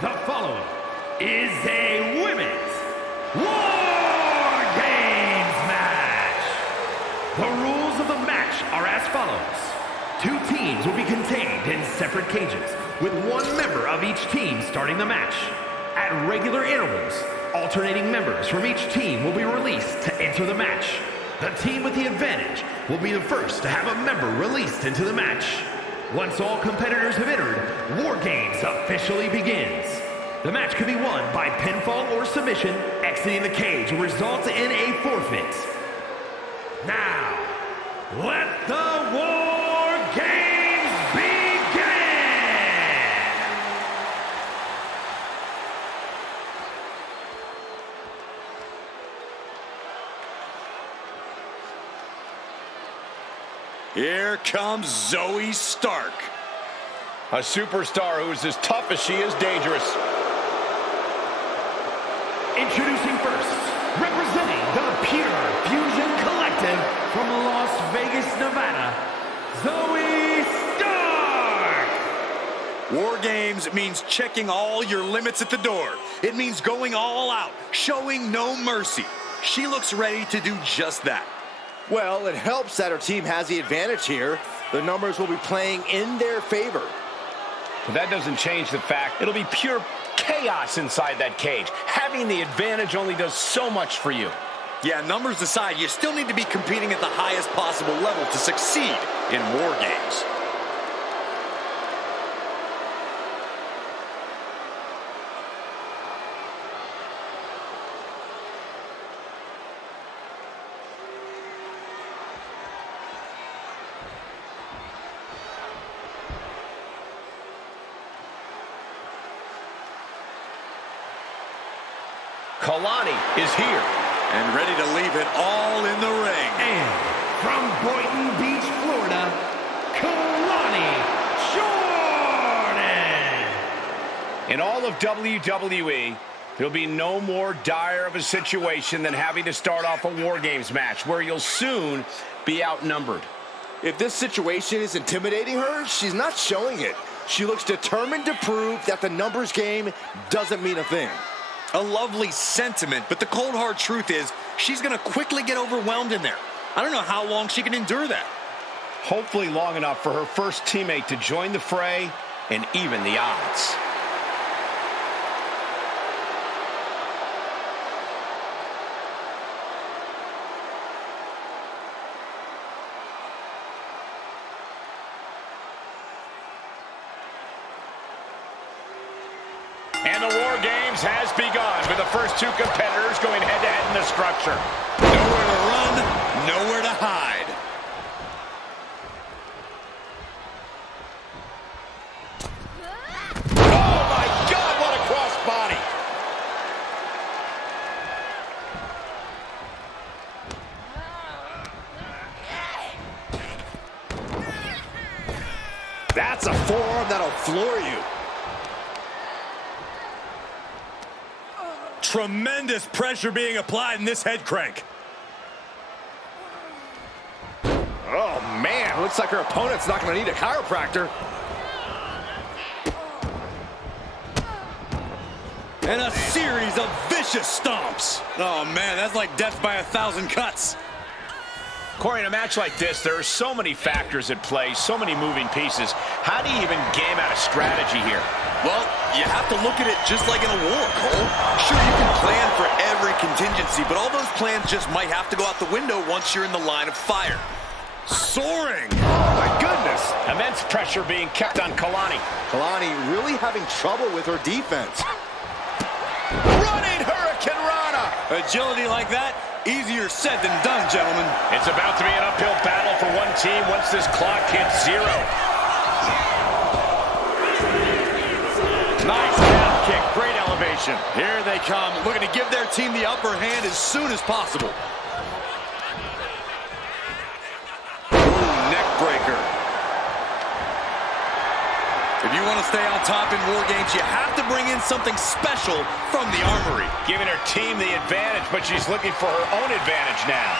The following is a women's War Games match. The rules of the match are as follows. 2 teams will be contained in separate cages, with 1 member of each team starting the match. At regular intervals, alternating members from each team will be released to enter the match. The team with the advantage will be the first to have a member released into the match. Once all competitors have entered, War Games officially begins. The match can be won by pinfall or submission. Exiting the cage will result in a forfeit. Now, let the War Games begin! Here comes Zoey Stark. A superstar who is as tough as she is dangerous. Introducing first, representing the Pure Fusion Collective from Las Vegas, Nevada, Zoey Stark! War Games means checking all your limits at the door. It means going all out, showing no mercy. She looks ready to do just that. Well, it helps that her team has the advantage here. The numbers will be playing in their favor. But that doesn't change the fact it'll be pure chaos inside that cage. Having the advantage only does so much for you. Yeah, numbers aside, you still need to be competing at the highest possible level to succeed in War Games. Kelani is here. And ready to leave it all in the ring. And from Boynton Beach, Florida, Kelani Jordan! In all of WWE, there'll be no more dire of a situation than having to start off a War Games match where you'll soon be outnumbered. If this situation is intimidating her, she's not showing it. She looks determined to prove that the numbers game doesn't mean a thing. A lovely sentiment, but the cold hard truth is she's going to quickly get overwhelmed in there. I don't know how long she can endure that. Hopefully long enough for her first teammate to join the fray and even the odds. And the War Games has begun with the first 2 competitors going head-to-head in the structure. Nowhere to run, nowhere to hide. Oh my God, what a crossbody! That's a forearm that'll floor you. Tremendous pressure being applied in this head crank. Oh, man. Looks like her opponent's not going to need a chiropractor. And a series of vicious stomps. Oh, man, that's like death by 1,000 cuts. Corey, in a match like this, there are so many factors at play, so many moving pieces. How do you even game out a strategy here? Well, you have to look at it just like in a war, Cole. Sure, you can plan for every contingency, but all those plans just might have to go out the window once you're in the line of fire. Soaring! Oh, my goodness. Immense pressure being kept on Kelani. Kelani really having trouble with her defense. Running Hurricane Rana! Agility like that, easier said than done, gentlemen. It's about to be an uphill battle for one team once this clock hits 0. Nice calf kick, great elevation. Here they come, looking to give their team the upper hand as soon as possible. Ooh, neck breaker. If you want to stay on top in War Games, you have to bring in something special from the armory. Giving her team the advantage, but she's looking for her own advantage now.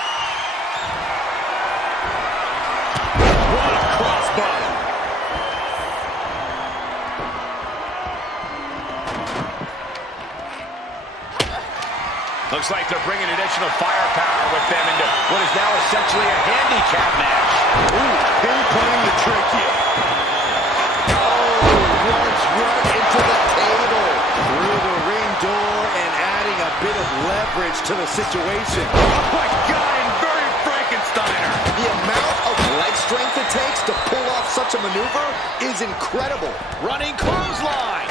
What a crossbody. Looks like they're bringing additional firepower with them into what is now essentially a handicap match. Ooh, pinpointing the trick here. Oh, runs right into the table. Through the ring door and adding a bit of leverage to the situation. Oh my God, and very Frankensteiner. The amount of leg strength it takes to pull off such a maneuver is incredible. Running clothesline.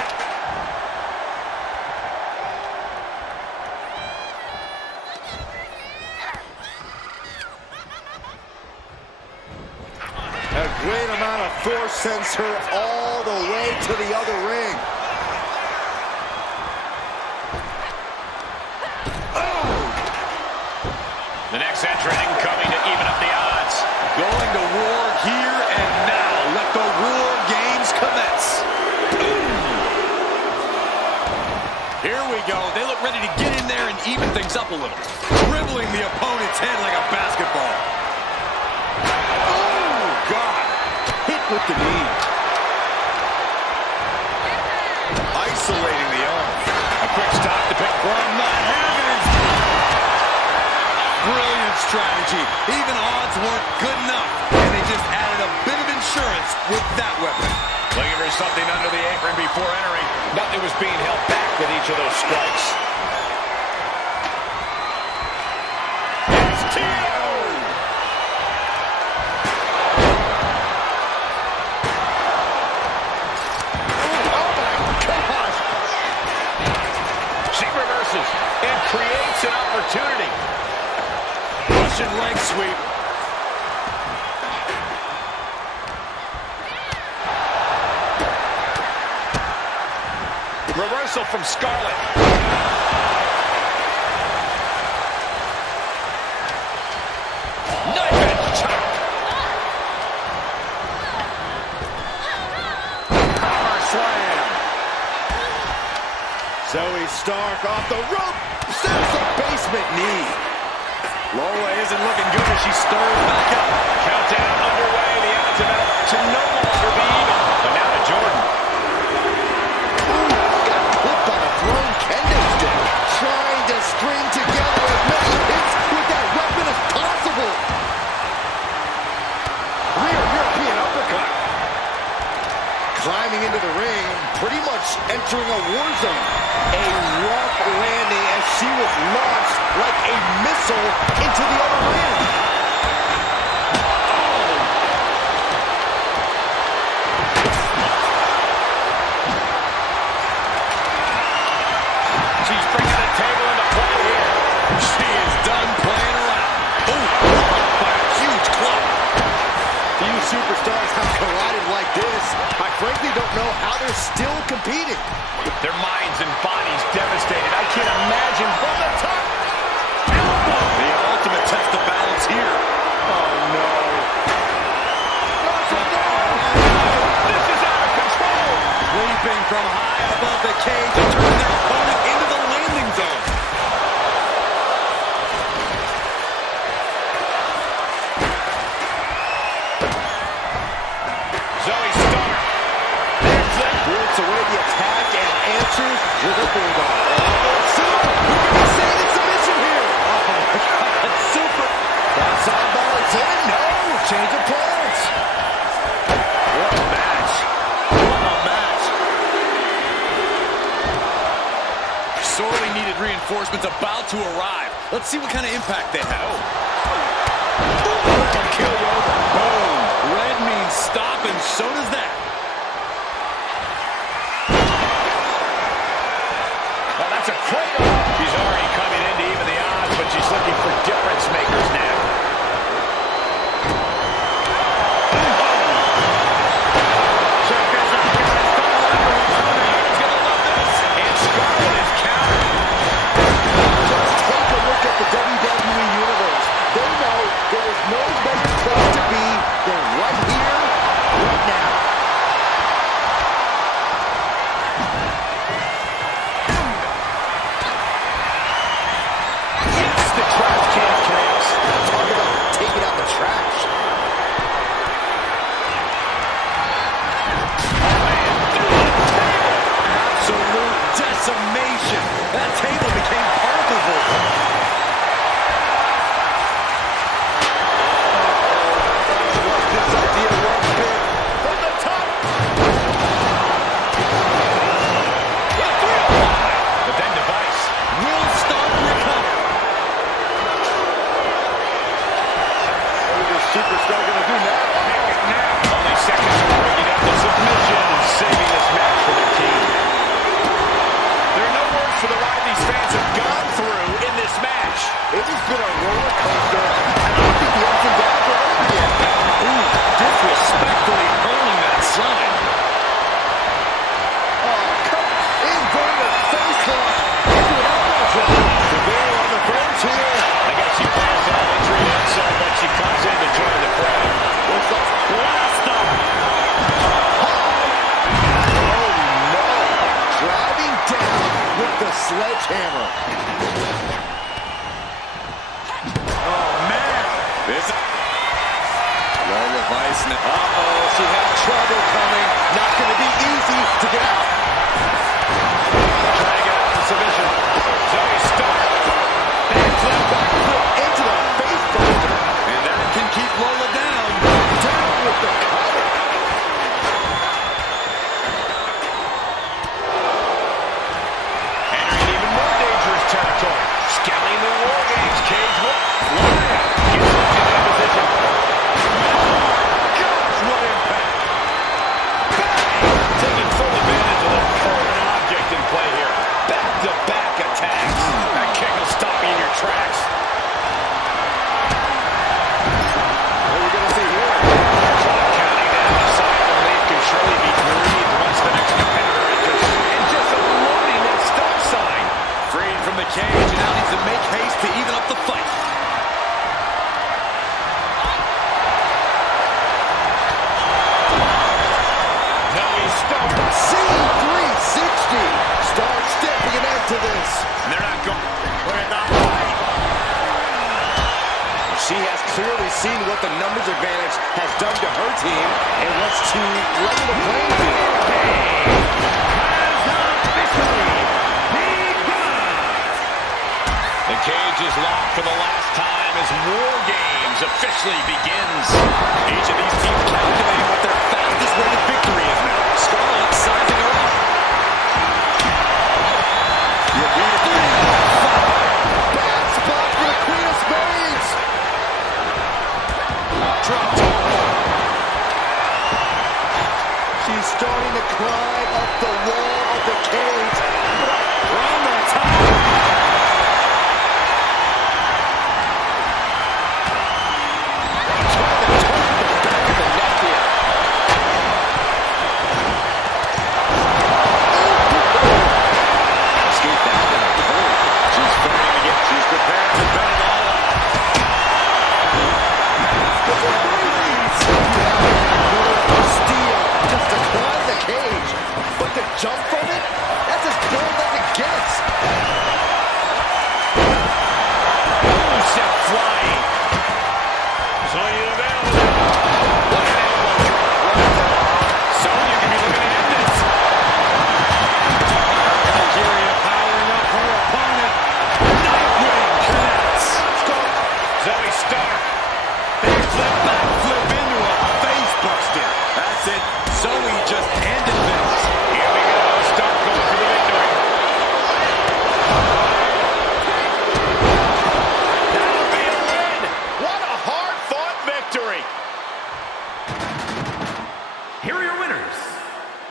A great amount of force sends her all the way to the other ring. Oh! The next entrant coming to even up the odds. Going to war here and now. Let the war games commence. Here we go. They look ready to get in there and even things up a little. Dribbling the opponent's head like a basketball. With the knee. Isolating the arm. A quick stop to pick from the heavens. Brilliant strategy. Even odds weren't good enough, and they just added a bit of insurance with that weapon. Looking for something under the apron before entering. Nothing was being held back with each of those strikes. And creates an opportunity. Russian leg sweep. Reversal from Scarlett. Knife edge chop. Power slam. Zoey Stark off the rope, sends the basement knee. Lola isn't looking good as she stirs back up. Countdown underway. The odds of it to no longer be even. But now to Jordan. Ooh, got clipped on a thrown kendo stick. Trying to string together as many hits with that weapon as possible. Rear European uppercut. Climbing into the ring, pretty much entering a war zone. A rough landing as she was launched like a missile into the other ring. She's bringing the table into play here. She is done playing around. Ooh, by a huge club. Few superstars have collided like this. I frankly don't know how they're still competing. Their minds and bodies devastated. I can't imagine from the top. The ultimate test of balance here. Oh, no. This is out of control. Leaping from high above the cage to turn their opponent into the landing zone. Zoey Stark. Builds away the attack and answers with a bulldog. Oh, super! We can be saying it's submission here. Oh my God, super! That's on balance in. No, change of plans. What a match. What a match. Sorely needed reinforcements about to arrive. Let's see what kind of impact they have. That'll kill you over. Boom. Red means stop, and so does that. Well, that's a cradle. She's already coming in to even the odds, but she's looking for difference makers now. Check this out. He's going to love this. And Scarlett is countered. Just take a look at the WWE Universe. They know there is no better place to be than right here, right now. isn't it? Uh-oh, she has trouble coming. Not going to be easy to get out. Trying to get out of submission. Zoey Stark. Backflip, backflip into the face buster. And that can keep Lola down. Down with the cover. Entering even more dangerous territory. Scaling the War Games cage. Lyra gets into that position. Gosh, what impact. Bang! Taking full advantage of the foreign object in play here. Back-to-back attacks. That kick will stop you in your tracks. What are we going to see here? Counting down the sigh of relief can surely be breathed once the next competitor enters. And just unloading that stop sign. Freed from the cage and now needs to make haste to even up the fight. Zoey Stark. C360. Stark stepping an end to this. And they're not going. She has clearly seen what the numbers advantage has done to her team and wants to level the playing field. The cage is locked for the last time as War Games officially begins. Each of these teams calculating what their fastest way to victory is now. Scarlett sizing her up. You beat it. Bad spot for the Queen of Spades. Drop toe. She's starting to climb up the wall of the cage. From the top. Jump from it? That's as bold as it gets. Set flying. Sonya available. What an elbow drop. Sonya can be looking to end this. Valkyria powering up her opponent. Nightwing connects. Zoey Stark. Big flip, back flip into a face buster. That's it. Zoey just ended this. Here we go. Stark going for the victory. That'll be a win. What a hard-fought victory. Here are your winners.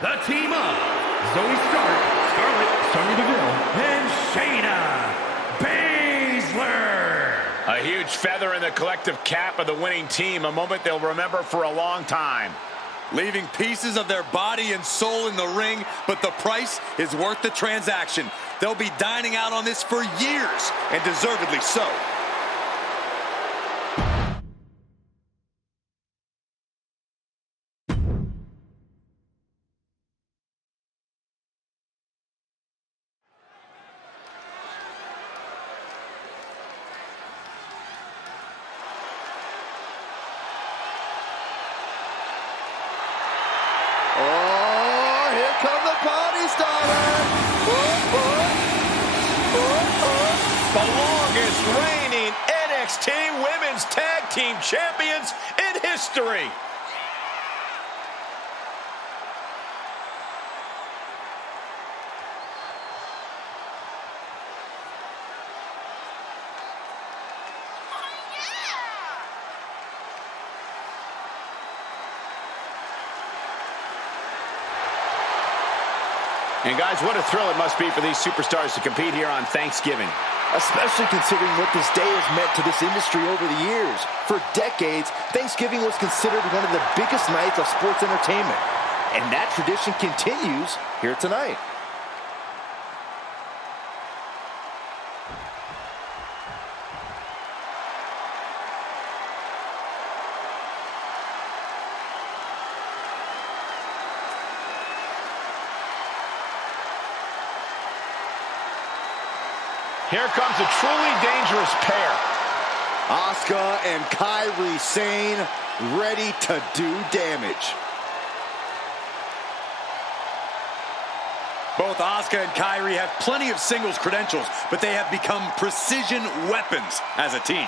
The team of Zoey Stark, Scarlett, Sonya Deville, and Shayna Baszler. A huge feather in the collective cap of the winning team, a moment they'll remember for a long time. Leaving pieces of their body and soul in the ring, but the price is worth the transaction. They'll be dining out on this for years, and deservedly so. Oh, here come the party starter. The longest reigning NXT Women's Tag Team Champions in history. And guys, what a thrill it must be for these superstars to compete here on Thanksgiving. Especially considering what this day has meant to this industry over the years. For decades, Thanksgiving was considered one of the biggest nights of sports entertainment. And that tradition continues here tonight. Here comes a truly dangerous pair. Asuka and Kairi Sane ready to do damage. Both Asuka and Kairi have plenty of singles credentials, but they have become precision weapons as a team.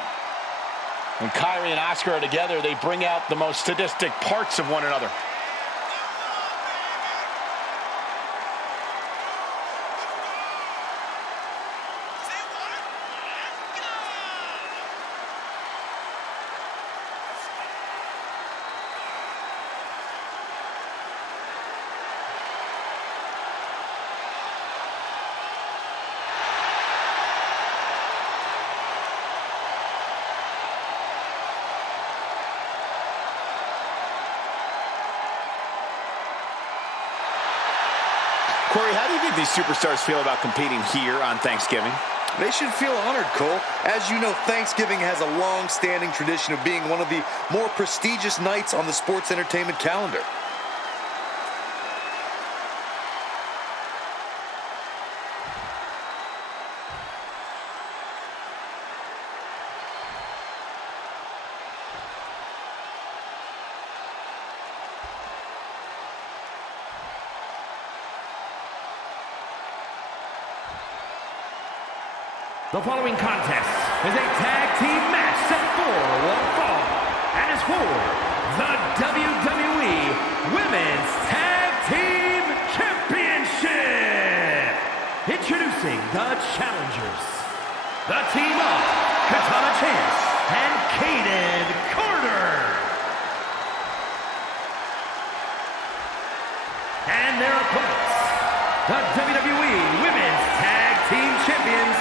When Kairi and Asuka are together, they bring out the most sadistic parts of one another. Corey, how do you think these superstars feel about competing here on Thanksgiving? They should feel honored, Cole. As you know, Thanksgiving has a long-standing tradition of being one of the more prestigious nights on the sports entertainment calendar. The following contest is a tag team match set for one fall and is for the WWE Women's Tag Team Championship. Introducing the challengers, the team of Katana and Kayden. And their opponents, the WWE Women's Tag Team Champions,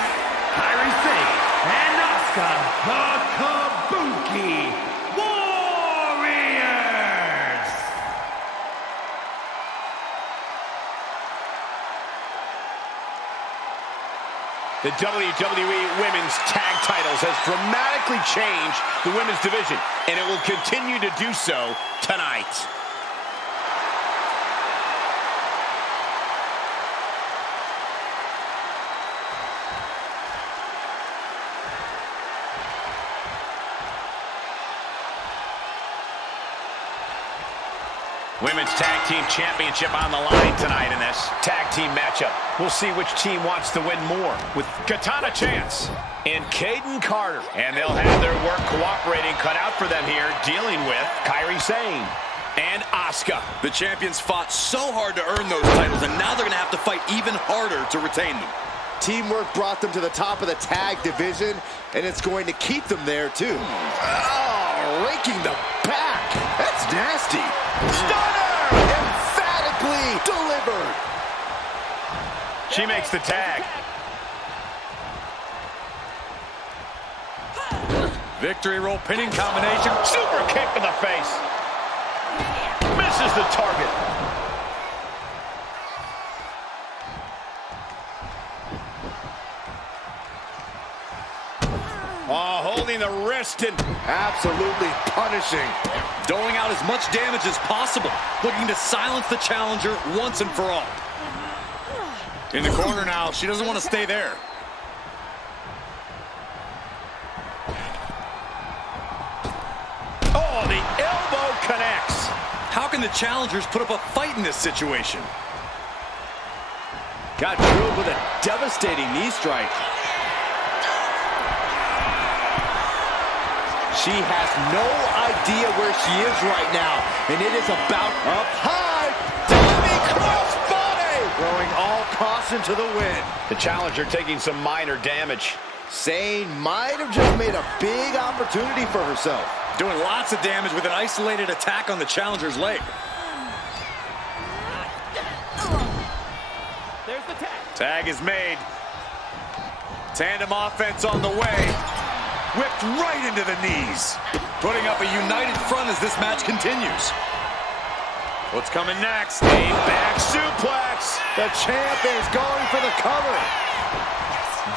Sane and Asuka, the Kabuki Warriors. The WWE Women's Tag Titles has dramatically changed the women's division, and it will continue to do so tonight. Women's Tag Team Championship on the line tonight in this tag team matchup. We'll see which team wants to win more, with Katana and Kayden. And they'll have their work cooperating cut out for them here, dealing with Sane and Asuka. The champions fought so hard to earn those titles, and now they're going to have to fight even harder to retain them. Teamwork brought them to the top of the tag division, and it's going to keep them there, too. Oh, raking the back. That's nasty. Stunner! Emphatically delivered. She makes the tag. Victory roll pinning combination. Super kick to the face. Misses the target. Oh, holding the wrist and absolutely punishing. Doling out as much damage as possible. Looking to silence the challenger once and for all. In the corner now. She doesn't want to stay there. Oh, the elbow connects. How can the challengers put up a fight in this situation? Got drilled with a devastating knee strike. She has no idea where she is right now, and it is about up high. Diving crossbody! Throwing all caution to the wind. The challenger taking some minor damage. Sane might have just made a big opportunity for herself. Doing lots of damage with an isolated attack on the challenger's leg. There's the tag. Tag is made. Tandem offense on the way. Whipped right into the knees. Putting up a united front as this match continues. What's coming next? A back suplex. The champ is going for the cover.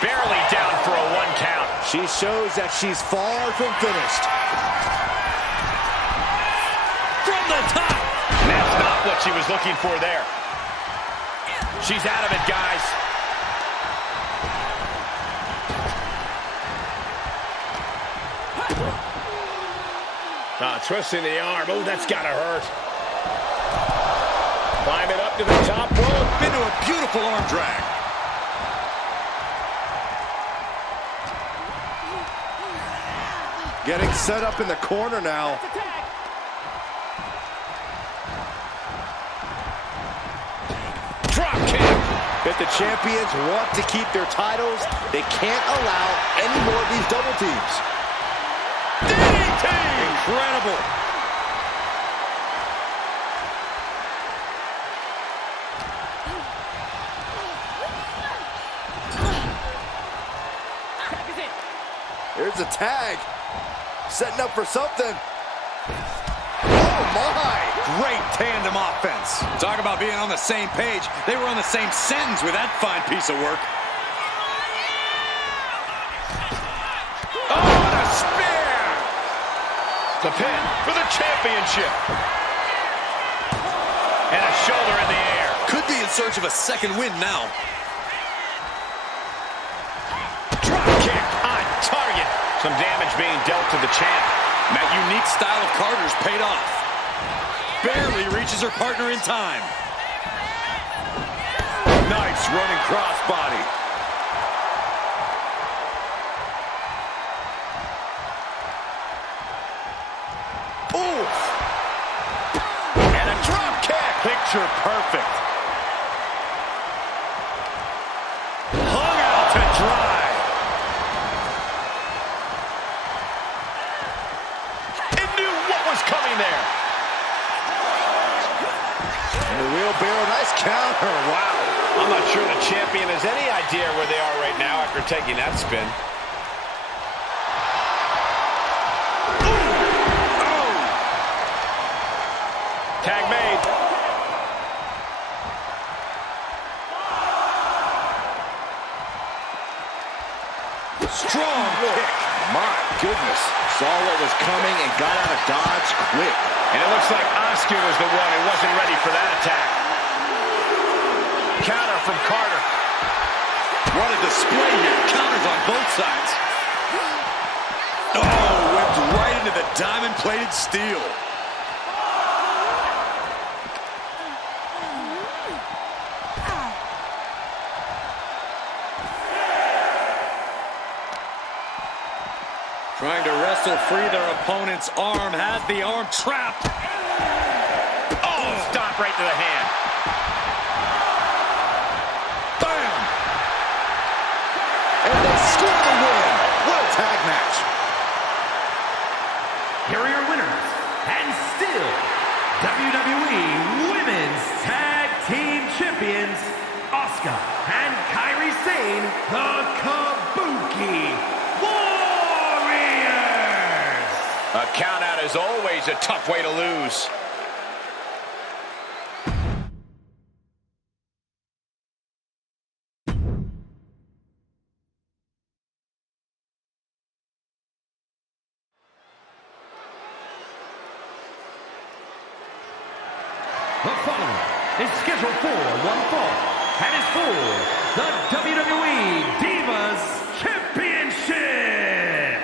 Barely down for a 1 count. She shows that she's far from finished. From the top. And that's not what she was looking for there. She's out of it, guys. Twisting the arm. Oh, that's got to hurt. Climbing up to the top rope. Into a beautiful arm drag. Getting set up in the corner now. Drop kick. If the champions want to keep their titles, they can't allow any more of these double teams. DDT! Incredible. Here's a tag. Setting up for something. Oh, my. Great tandem offense. Talk about being on the same page. They were on the same sentence with that fine piece of work. Oh, and a spear! The pin for the championship. And a shoulder in the air. Could be in search of a second win now. Drop kick on target. Some damage being dealt to the champ. And that unique style of Carter's paid off. Barely reaches her partner in time. Nice running crossbody. Oof! And a drop kick. Picture perfect. Hung out to dry. It knew what was coming there. And the wheelbarrow, nice counter. Wow. I'm not sure the champion has any idea where they are right now after taking that spin. Tag made. Strong kick. My goodness. Saw what was coming and got out of dodge quick. And it looks like Asuka was the one who wasn't ready for that attack. Counter from Carter. What a display here. Counters on both sides. Oh, whipped right into the diamond-plated steel. Trying to wrestle free their opponent's arm. Has the arm trapped. Oh, stop right to the hand. Bam! And they score the win. What a tag match. Here are your winners, and still WWE Women's Tag Team Champions, Asuka and Kairi Sane, the Kabuki Warriors. A count out is always a tough way to lose. The following is scheduled for one fall and is for the WWE Divas Championship.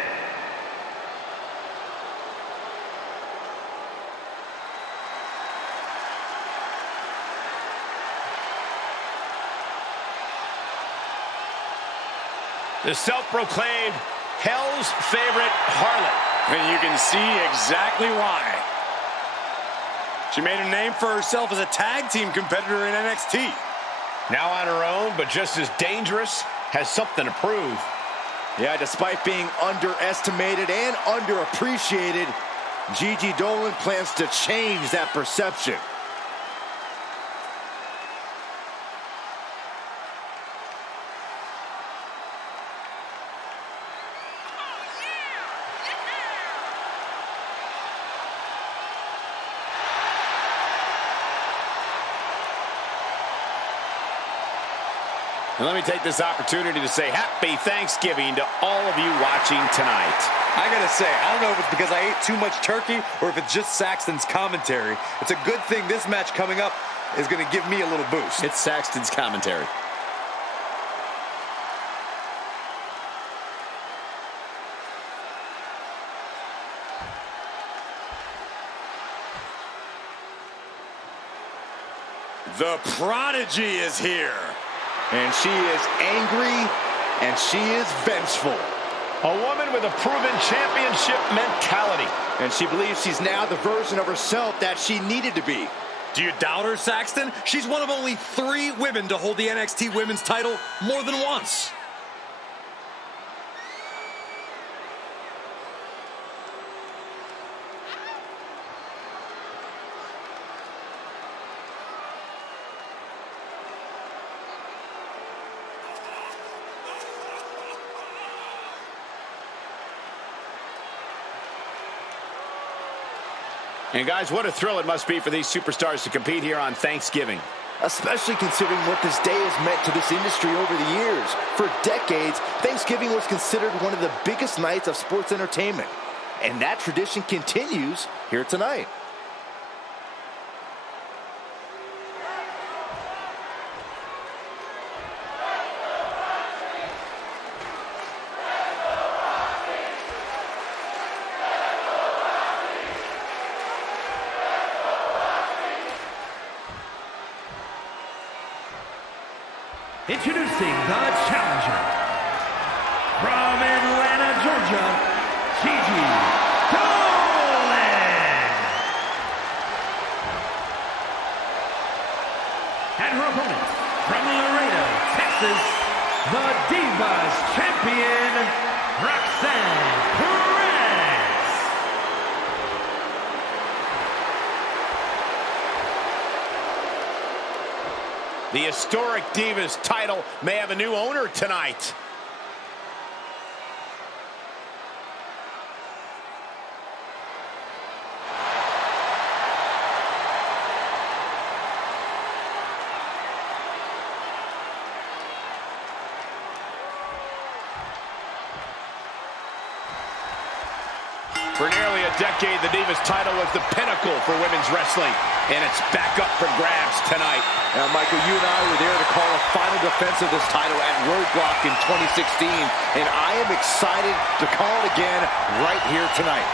The self-proclaimed Hell's favorite harlot. And you can see exactly why. She made a name for herself as a tag team competitor in NXT. Now on her own, but just as dangerous, has something to prove. Yeah, despite being underestimated and underappreciated, Gigi Dolin plans to change that perception. And let me take this opportunity to say happy Thanksgiving to all of you watching tonight. I gotta say, I don't know if it's because I ate too much turkey or if it's just Saxton's commentary. It's a good thing this match coming up is gonna give me a little boost. It's Saxton's commentary. The prodigy is here. And she is angry, and she is vengeful. A woman with a proven championship mentality. And she believes she's now the version of herself that she needed to be. Do you doubt her, Saxton? She's one of only 3 women to hold the NXT Women's title more than once. And guys, what a thrill it must be for these superstars to compete here on Thanksgiving. Especially considering what this day has meant to this industry over the years. For decades, Thanksgiving was considered one of the biggest nights of sports entertainment. And that tradition continues here tonight. Introducing the challenger from Atlanta, Georgia, Gigi Dolin. And her opponent from Laredo, Texas, the Divas champion, Roxanne Perez. The historic Divas title may have a new owner tonight. For nearly a decade, the Divas title was the pinnacle for women's wrestling, and it's back up for grabs tonight. Now, Michael, you and I were there to call a final defense of this title at Roadblock in 2016, and I am excited to call it again right here tonight.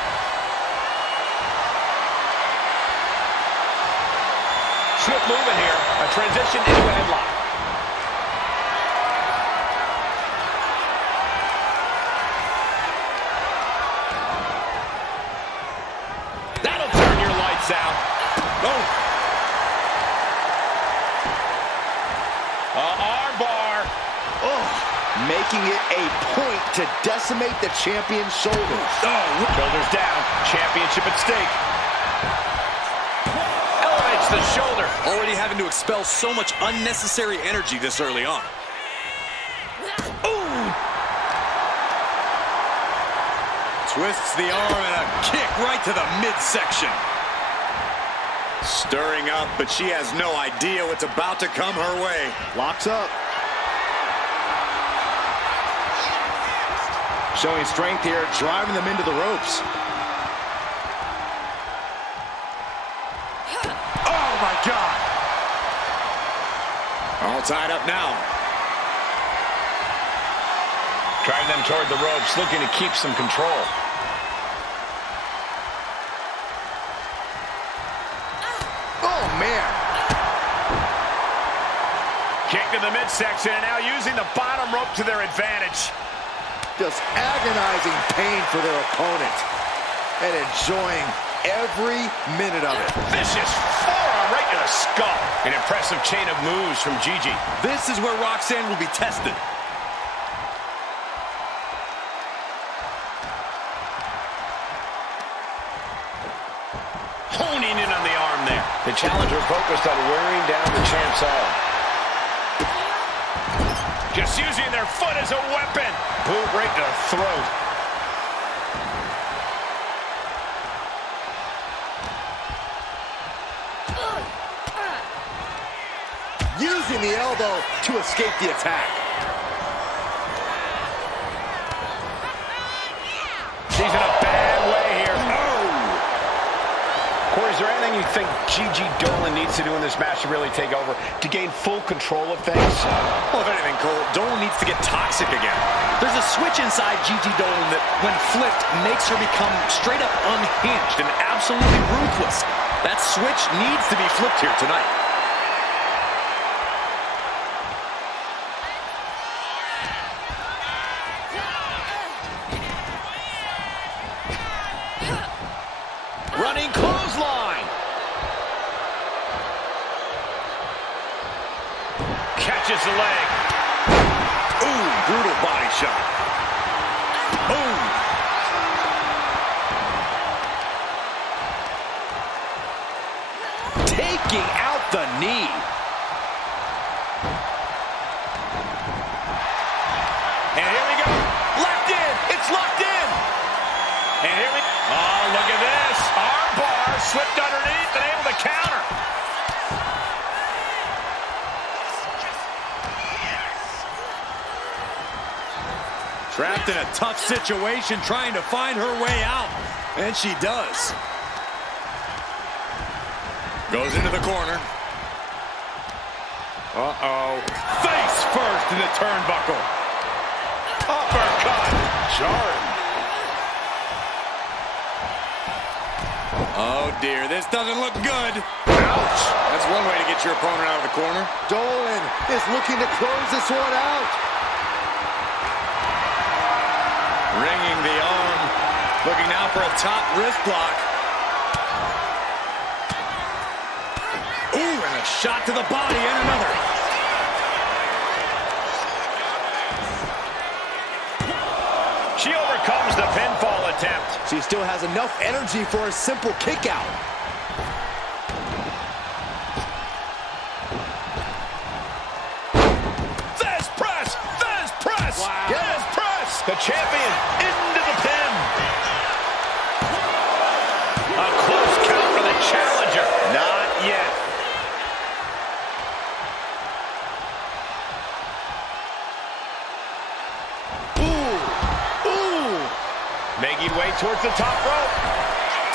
Swift movement here, a transition into a headlock. That'll turn your lights out. Oh. Armbar. Oh, making it a point to decimate the champion's shoulders. Oh, shoulders down. Championship at stake. Elevates the shoulder. Already having to expel so much unnecessary energy this early on. Ooh. Twists the arm and a kick right to the midsection. Stirring up, but she has no idea what's about to come her way. Locks up. Showing strength here, driving them into the ropes. Oh, my God. All tied up now. Driving them toward the ropes, looking to keep some control. Oh, man. Kick to the midsection, and now using the bottom rope to their advantage. Just agonizing pain for their opponent. And enjoying every minute of it. Vicious forearm right to the skull. An impressive chain of moves from Gigi. This is where Roxanne will be tested. Honing in on the arm there. The challenger focused on wearing down the champ's arm. Just using their foot as a weapon. Boot right to the throat. Using the elbow to escape the attack. She's in a bad way here. Corey, is there anything you think Gigi Dolin needs to do in this match to really take over, to gain full control of things? Well, if anything, Cole, Dolin needs to get toxic again. There's a switch inside Gigi Dolin that, when flipped, makes her become straight up unhinged and absolutely ruthless. That switch needs to be flipped here tonight. Running clothesline. Catches the leg. Ooh, brutal body shot. Boom. Taking out the knee. And here we go. Locked in. It's locked in. And here we go. Oh, look at this. Arm bar slipped underneath and able to counter. Trapped in a tough situation, trying to find her way out. And she does. Goes into the corner. Uh-oh. Face first in the turnbuckle. Uppercut. Jarring. Oh, dear. This doesn't look good. Ouch. That's one way to get your opponent out of the corner. Dolin is looking to close this one out. Ringing the arm. Looking now for a top wrist block. Ooh, and a shot to the body and another. She overcomes the pinfall attempt. She still has enough energy for a simple kick out. Fez press! Fez press! Wow. Fez press! The champion into the pin. A close count for the challenger. Not yet. Making way towards the top rope.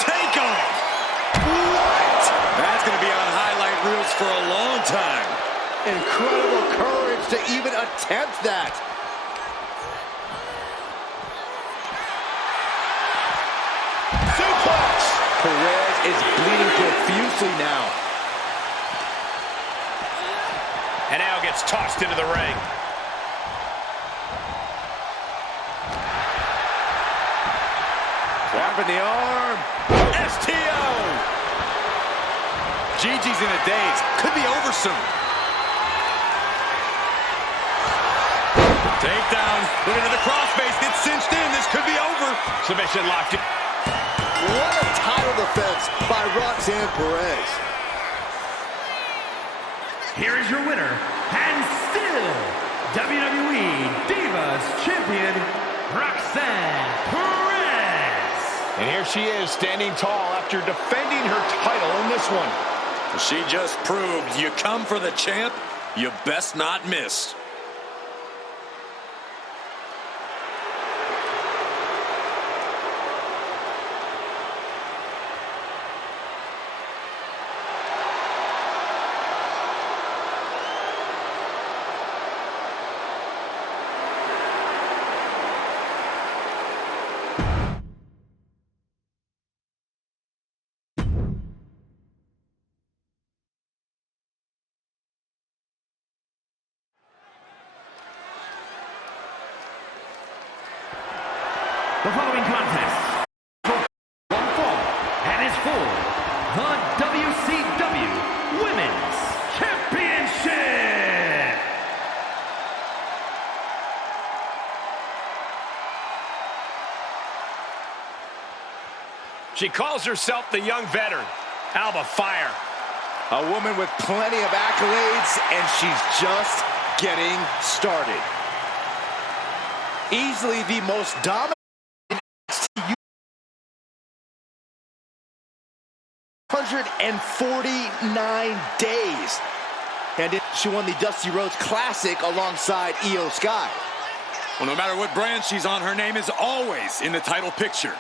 Take off! What? That's going to be on highlight reels for a long time. Incredible courage to even attempt that. Suplex! Perez is bleeding profusely now. And now gets tossed into the ring. Grabbing the arm. STO! Gigi's in a daze. Could be over soon. Takedown. Looking at the crossface. Gets cinched in. This could be over. Submission locked in. What a title defense by Roxanne Perez. Here is your winner, and still WWE Divas Champion, Roxanne Perez. And here she is, standing tall after defending her title in this one. She just proved you come for the champ, you best not miss. The following contest one fall and is for the WCW Women's Championship. She calls herself the young veteran, Alba Fyre. A woman with plenty of accolades, and she's just getting started. Easily the most dominant 149 days. And she won the Dusty Rhodes Classic alongside Io Sky. Well, no matter what brand she's on, her name is always in the title picture.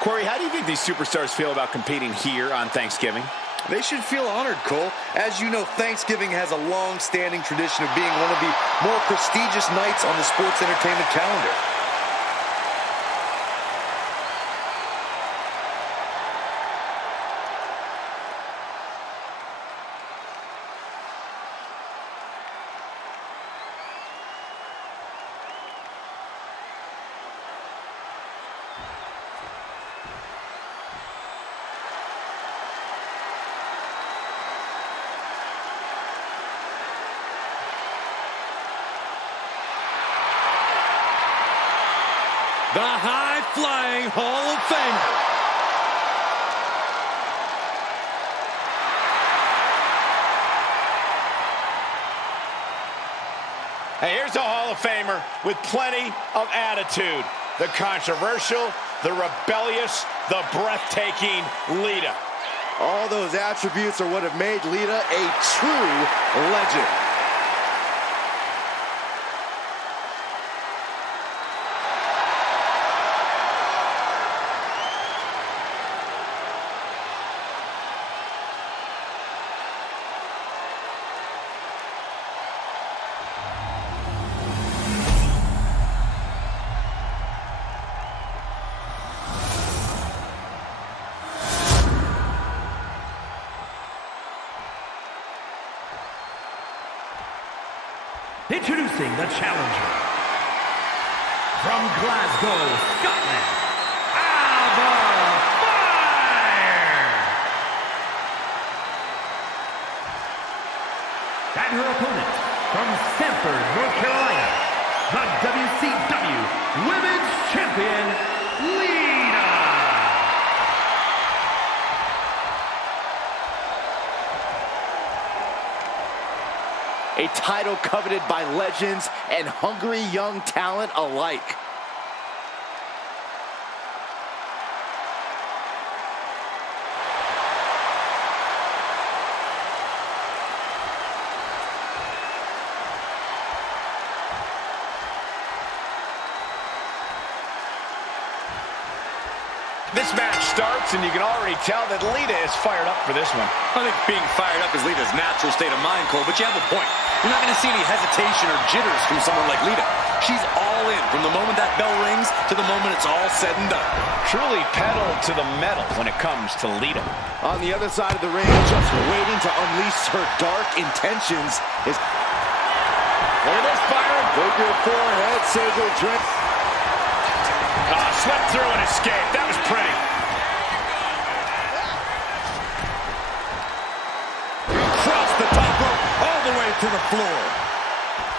Corey, how do you think these superstars feel about competing here on Thanksgiving? They should feel honored, Cole. As you know, Thanksgiving has a long-standing tradition of being one of the more prestigious nights on the sports entertainment calendar. The high-flying Hall of Famer. Hey, here's a Hall of Famer with plenty of attitude. The controversial, the rebellious, the breathtaking Lita. All those attributes are what have made Lita a true legend. Introducing the challenger from Glasgow, Scotland, Alba Fyre. And her opponent from Stamford, North Carolina, the WCW Women's Champion, Lita. A title coveted by legends and hungry young talent alike. This match starts, and you can already tell that Lita is fired up for this one. I think being fired up is Lita's natural state of mind, Cole, but you have a point. You're not going to see any hesitation or jitters from someone like Lita. She's all in from the moment that bell rings to the moment it's all said and done. Truly pedal to the metal when it comes to Lita. On the other side of the ring, just waiting to unleash her dark intentions is... Look at this, Fyre. Figure four head scissor drink. Swept through and escaped. That was pretty. Across the top rope, all the way to the floor.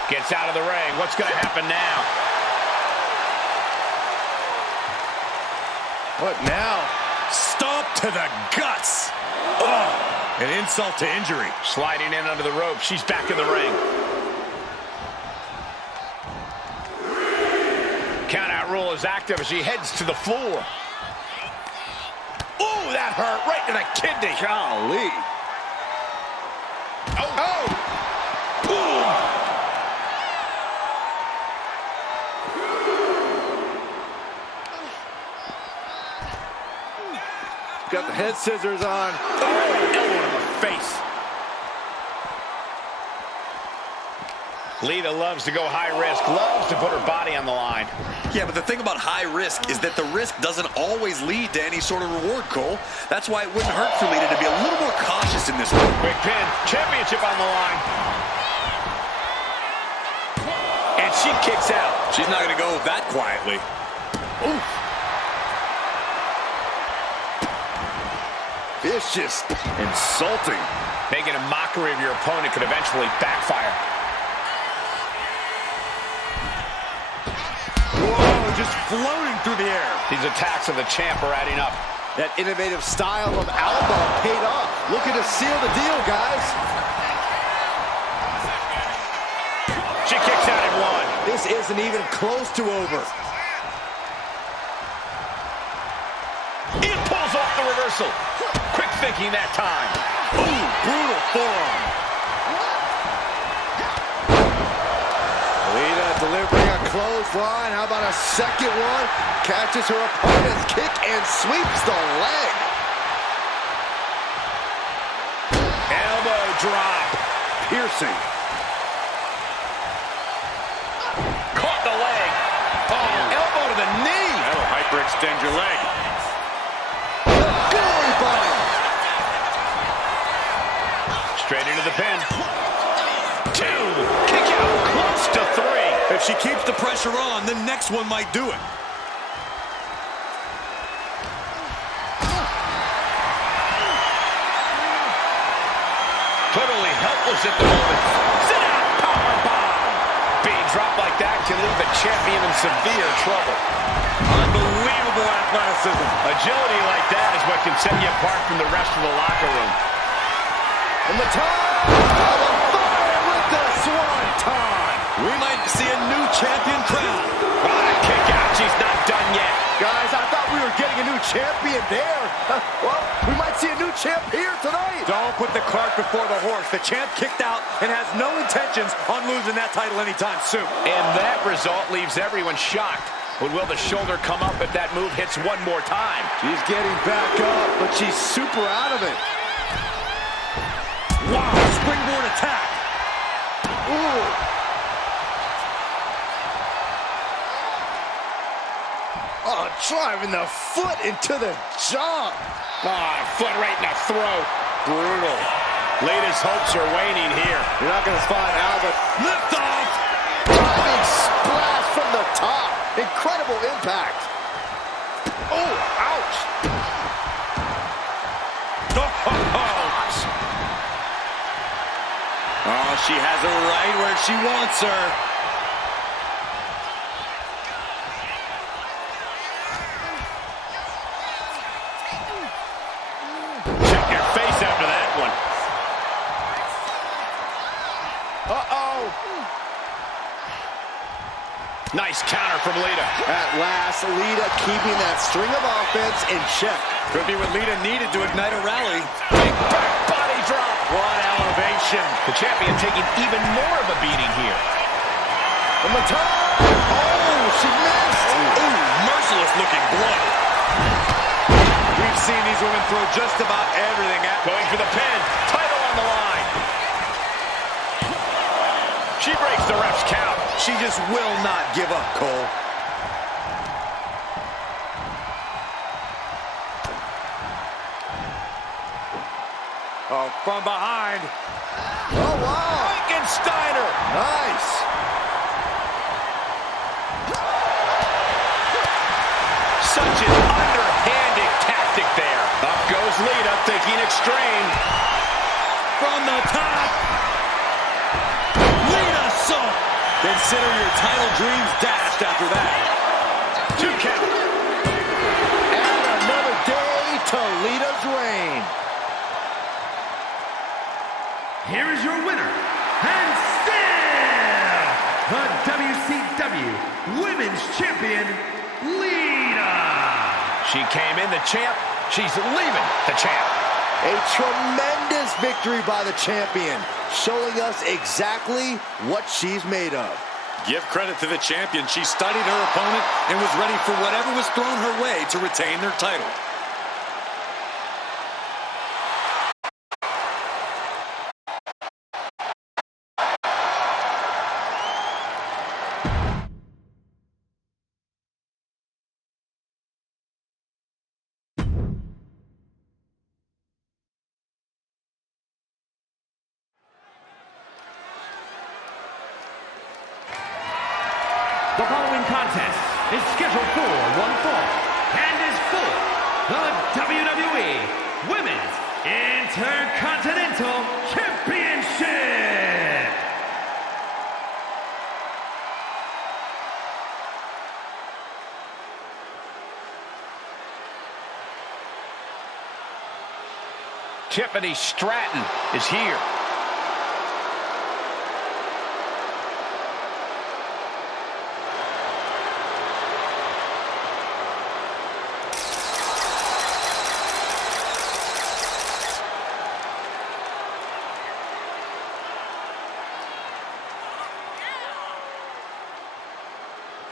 Gets out of the ring. What's going to happen now? What now? Stomp to the guts. Oh, an insult to injury. Sliding in under the rope. She's back in the ring. Count-out rule is active as she heads to the floor. Ooh, that hurt right to the kidney. Golly. Oh! Got the head scissors on. Oh, elbow to the face. Lita loves to go high risk, loves to put her body on the line. Yeah, but the thing about high risk is that the risk doesn't always lead to any sort of reward, Cole. That's why it wouldn't hurt for Lita to be a little more cautious in this one. Quick pin, championship on the line. And she kicks out. She's not going to go that quietly. Oof. Vicious. Insulting. Making a mockery of your opponent could eventually backfire. Just floating through the air. These attacks of the champ are adding up. That innovative style of Alba paid off. Looking to seal the deal, guys. She kicks out in one. This isn't even close to over. Ian pulls off the reversal. Quick thinking that time. Ooh, brutal forearm. Lita delivering a clothesline. How about a second one? Catches her opponent's kick and sweeps the leg. drop. Piercing. Caught the leg. Oh, elbow to the knee. That'll hyperextend your leg. Belly button. Straight into the pin. 2. Kick out. Close to 3. If she keeps the pressure on, the next one might do it. Totally helpless at the moment. Sit out. Powerbomb. Being dropped like that can leave a champion in severe trouble. Unbelievable athleticism. Agility like that is what can set you apart from the rest of the locker room. And the time of Fyre with the swanton. We might see a new champion crowned. What a kick out. She's not done yet. Guys, I thought we were getting a new champion there. Well, we might see a new champ here tonight. Don't put the cart before the horse. The champ kicked out and has no intentions on losing that title anytime soon. And that result leaves everyone shocked. But will the shoulder come up if that move hits one more time? She's getting back up, but she's super out of it. Wow, springboard attack. Ooh. Oh, driving the foot into the jaw. Foot right in the throat. Brutal. Lita's hopes are waning here. You're not going to find Alba. Lift off. Diving splash from the top. Incredible impact. Oh, ouch. Oh, she has her right where she wants her. Check your face after that one. Uh-oh. Nice counter from Lita. At last, Lita keeping that string of offense in check. Could be what Lita needed to ignite a rally. Big back body drop. What elevation. The champion taking even more of a beating here. From the top. Oh, she missed. Ooh, merciless looking blow. We've seen these women throw just about everything at. Going for the pin. Title on the line. She breaks the ref's count. She just will not give up, Cole. Oh, from behind. Oh, wow. Frankensteiner. Nice. Such an underhanded tactic there. Up goes Lita, thinking extreme. From the top. Lita saw. Consider your title dreams dashed after that. 2 count. And another day to Lita's reign. Here is your winner, and still the WCW Women's Champion, Lita. She came in the champ. She's leaving the champ. A tremendous victory by the champion, showing us exactly what she's made of. Give credit to the champion. She studied her opponent and was ready for whatever was thrown her way to retain their title. The following contest is scheduled for one fall and is for the WWE Women's Intercontinental Championship. Tiffany Stratton is here.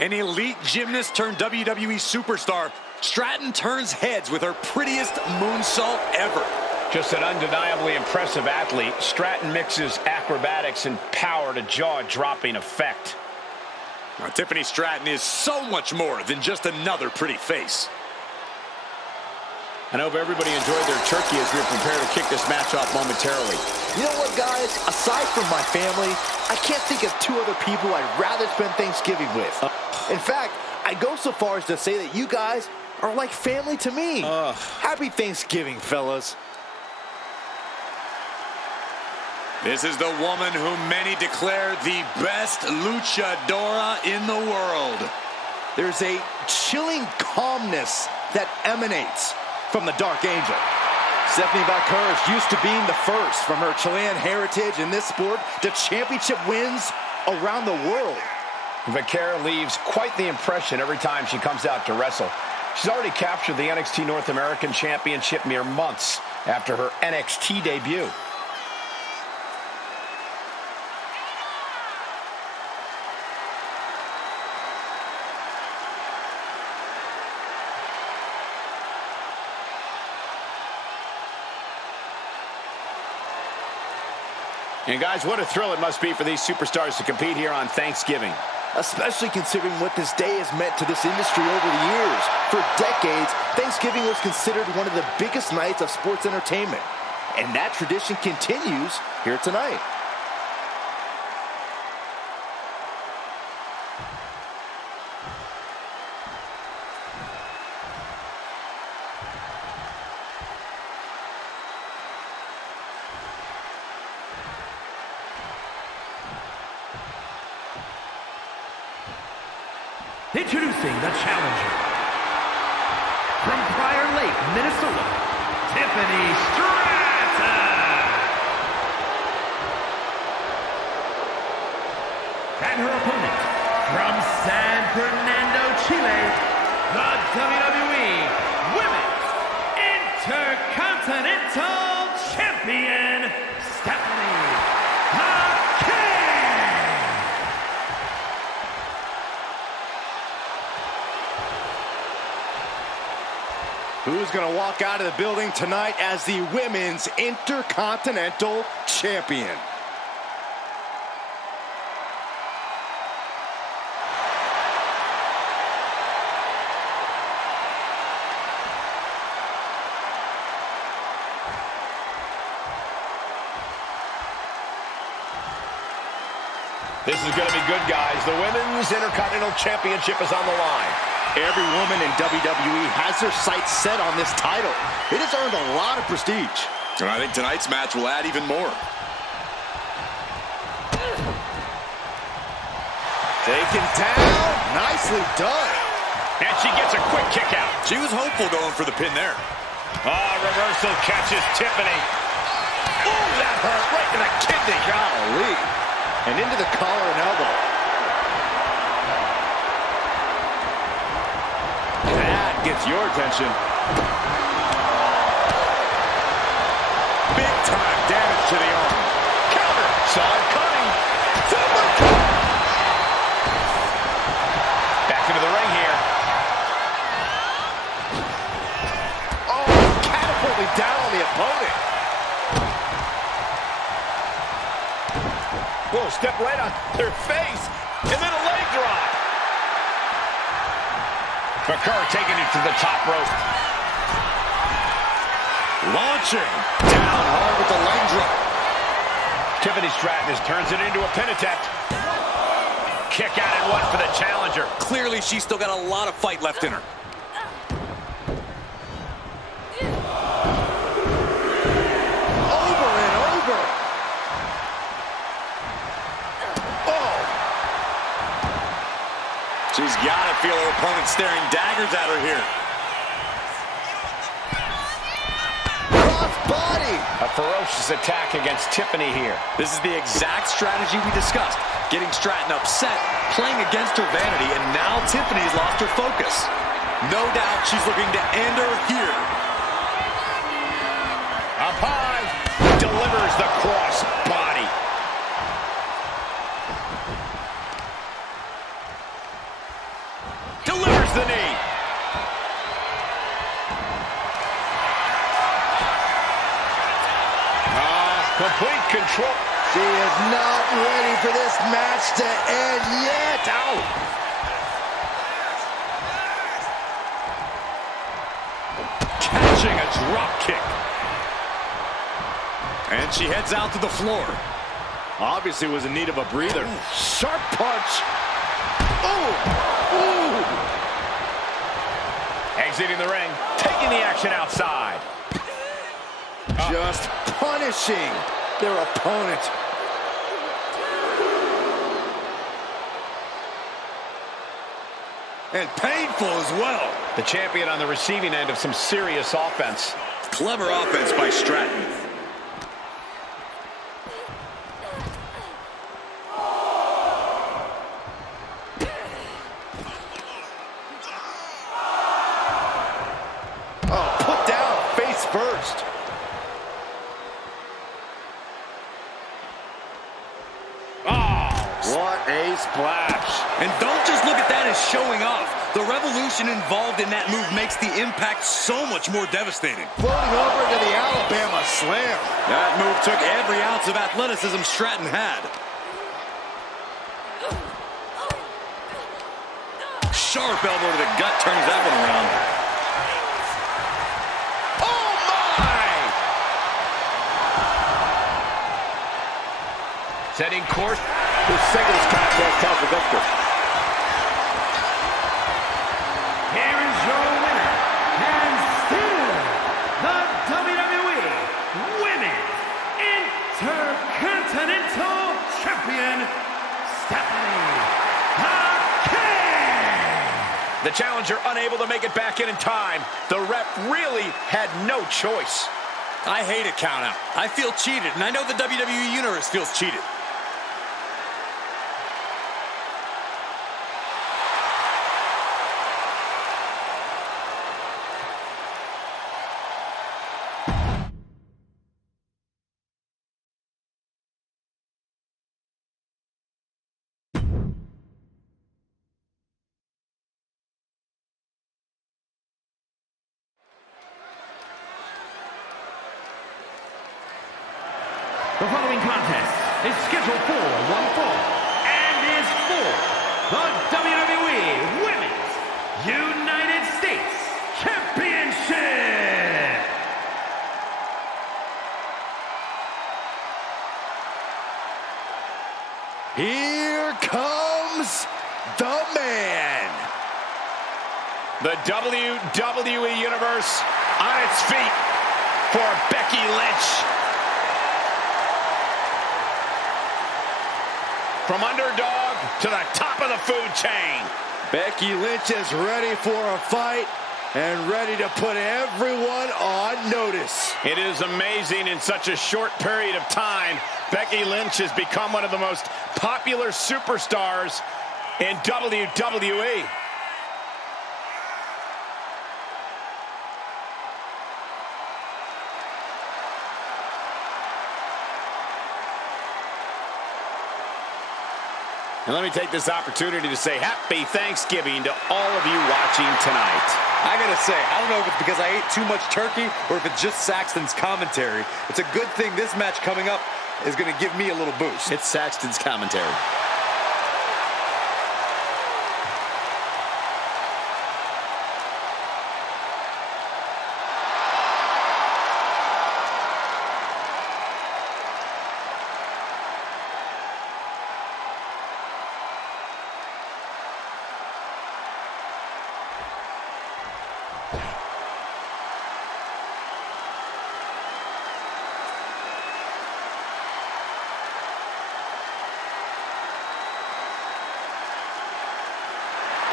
An elite gymnast turned WWE superstar, Stratton turns heads with her prettiest moonsault ever. Just an undeniably impressive athlete. Stratton mixes acrobatics and power to jaw-dropping effect. Now, Tiffany Stratton is so much more than just another pretty face. I hope everybody enjoyed their turkey as we prepare to kick this match off momentarily. You know what, guys? Aside from my family, I can't think of two other people I'd rather spend Thanksgiving with. In fact, I go so far as to say that you guys are like family to me. Happy Thanksgiving, fellas. This is the woman whom many declare the best luchadora in the world. There's a chilling calmness that emanates from the Dark Angel. Stephanie Vaquer is used to being the first from her Chilean heritage in this sport to championship wins around the world. Vaquer leaves quite the impression every time she comes out to wrestle. She's already captured the NXT North American Championship mere months after her NXT debut. And guys, what a thrill it must be for these superstars to compete here on Thanksgiving. Especially considering what this day has meant to this industry over the years. For decades, Thanksgiving was considered one of the biggest nights of sports entertainment. And that tradition continues here tonight. Introducing the challenger. From Prior Lake, Minnesota, Tiffany Stratton. And her opponent, from San Fernando, Chile, the WWE Women's Intercontinental Champion, Stephanie Vaquer. Who's going to walk out of the building tonight as the Women's Intercontinental Champion? This is going to be good, guys. The Women's Intercontinental Championship is on the line. Every woman in WWE has their sights set on this title. It has earned a lot of prestige. And I think tonight's match will add even more. Taken down. Nicely done. And she gets a quick kick out. She was hopeful going for the pin there. Reversal catches Tiffany. Oh, that hurt right in the kidney. Golly. And into the collar and elbow. That gets your attention. Big time damage to the arm. Counter. Saw it coming. Super kick. Back into the ring here. Oh, catapulted down on the opponent. Whoa, step right on their face. And then a leg drop. Vaquer taking it to the top rope. Launching. Down hard with the leg drop. Tiffany Stratton turns it into a pin attempt. Kick out and one for the challenger. Clearly, she's still got a lot of fight left in her. Over and over. Oh. She's got to feel her opponent staring daggers at her here. Body. A ferocious attack against Tiffany here. This is the exact strategy we discussed. Getting Stratton upset, playing against her vanity, and now Tiffany's lost her focus. No doubt she's looking to end her here. Up high. Delivers the cross body. Delivers the knee. Complete control. She is not ready for this match to end yet. Ow! Catching a drop kick. And she heads out to the floor. Obviously was in need of a breather. Sharp punch. Ooh! Exiting the ring, taking the action outside. Just punishing their opponent. And painful as well. The champion on the receiving end of some serious offense. Clever offense by Stratton. Oh, put down, face first. What a splash. And don't just look at that as showing off. The revolution involved in that move makes the impact so much more devastating. Floating over to the Alabama slam. That move took every ounce of athleticism Stratton had. Sharp elbow to the gut turns that one around. Oh, my! Setting course. The singles contest has the victor. Here is your winner, and still the WWE Women's Intercontinental Champion, Stephanie Vaquer. The challenger unable to make it back in time. The ref really had no choice. I hate a countout. I feel cheated, and I know the WWE Universe feels cheated. The following contest is scheduled for one fall and is for the WWE Women's United States Championship. Here comes the man. The WWE Universe on its feet for Becky Lynch. From underdog to the top of the food chain. Becky Lynch is ready for a fight and ready to put everyone on notice. It is amazing in such a short period of time. Becky Lynch has become one of the most popular superstars in WWE. And let me take this opportunity to say happy Thanksgiving to all of you watching tonight. I gotta say, I don't know if it's because I ate too much turkey or if it's just Saxton's commentary. It's a good thing this match coming up is gonna give me a little boost. It's Saxton's commentary.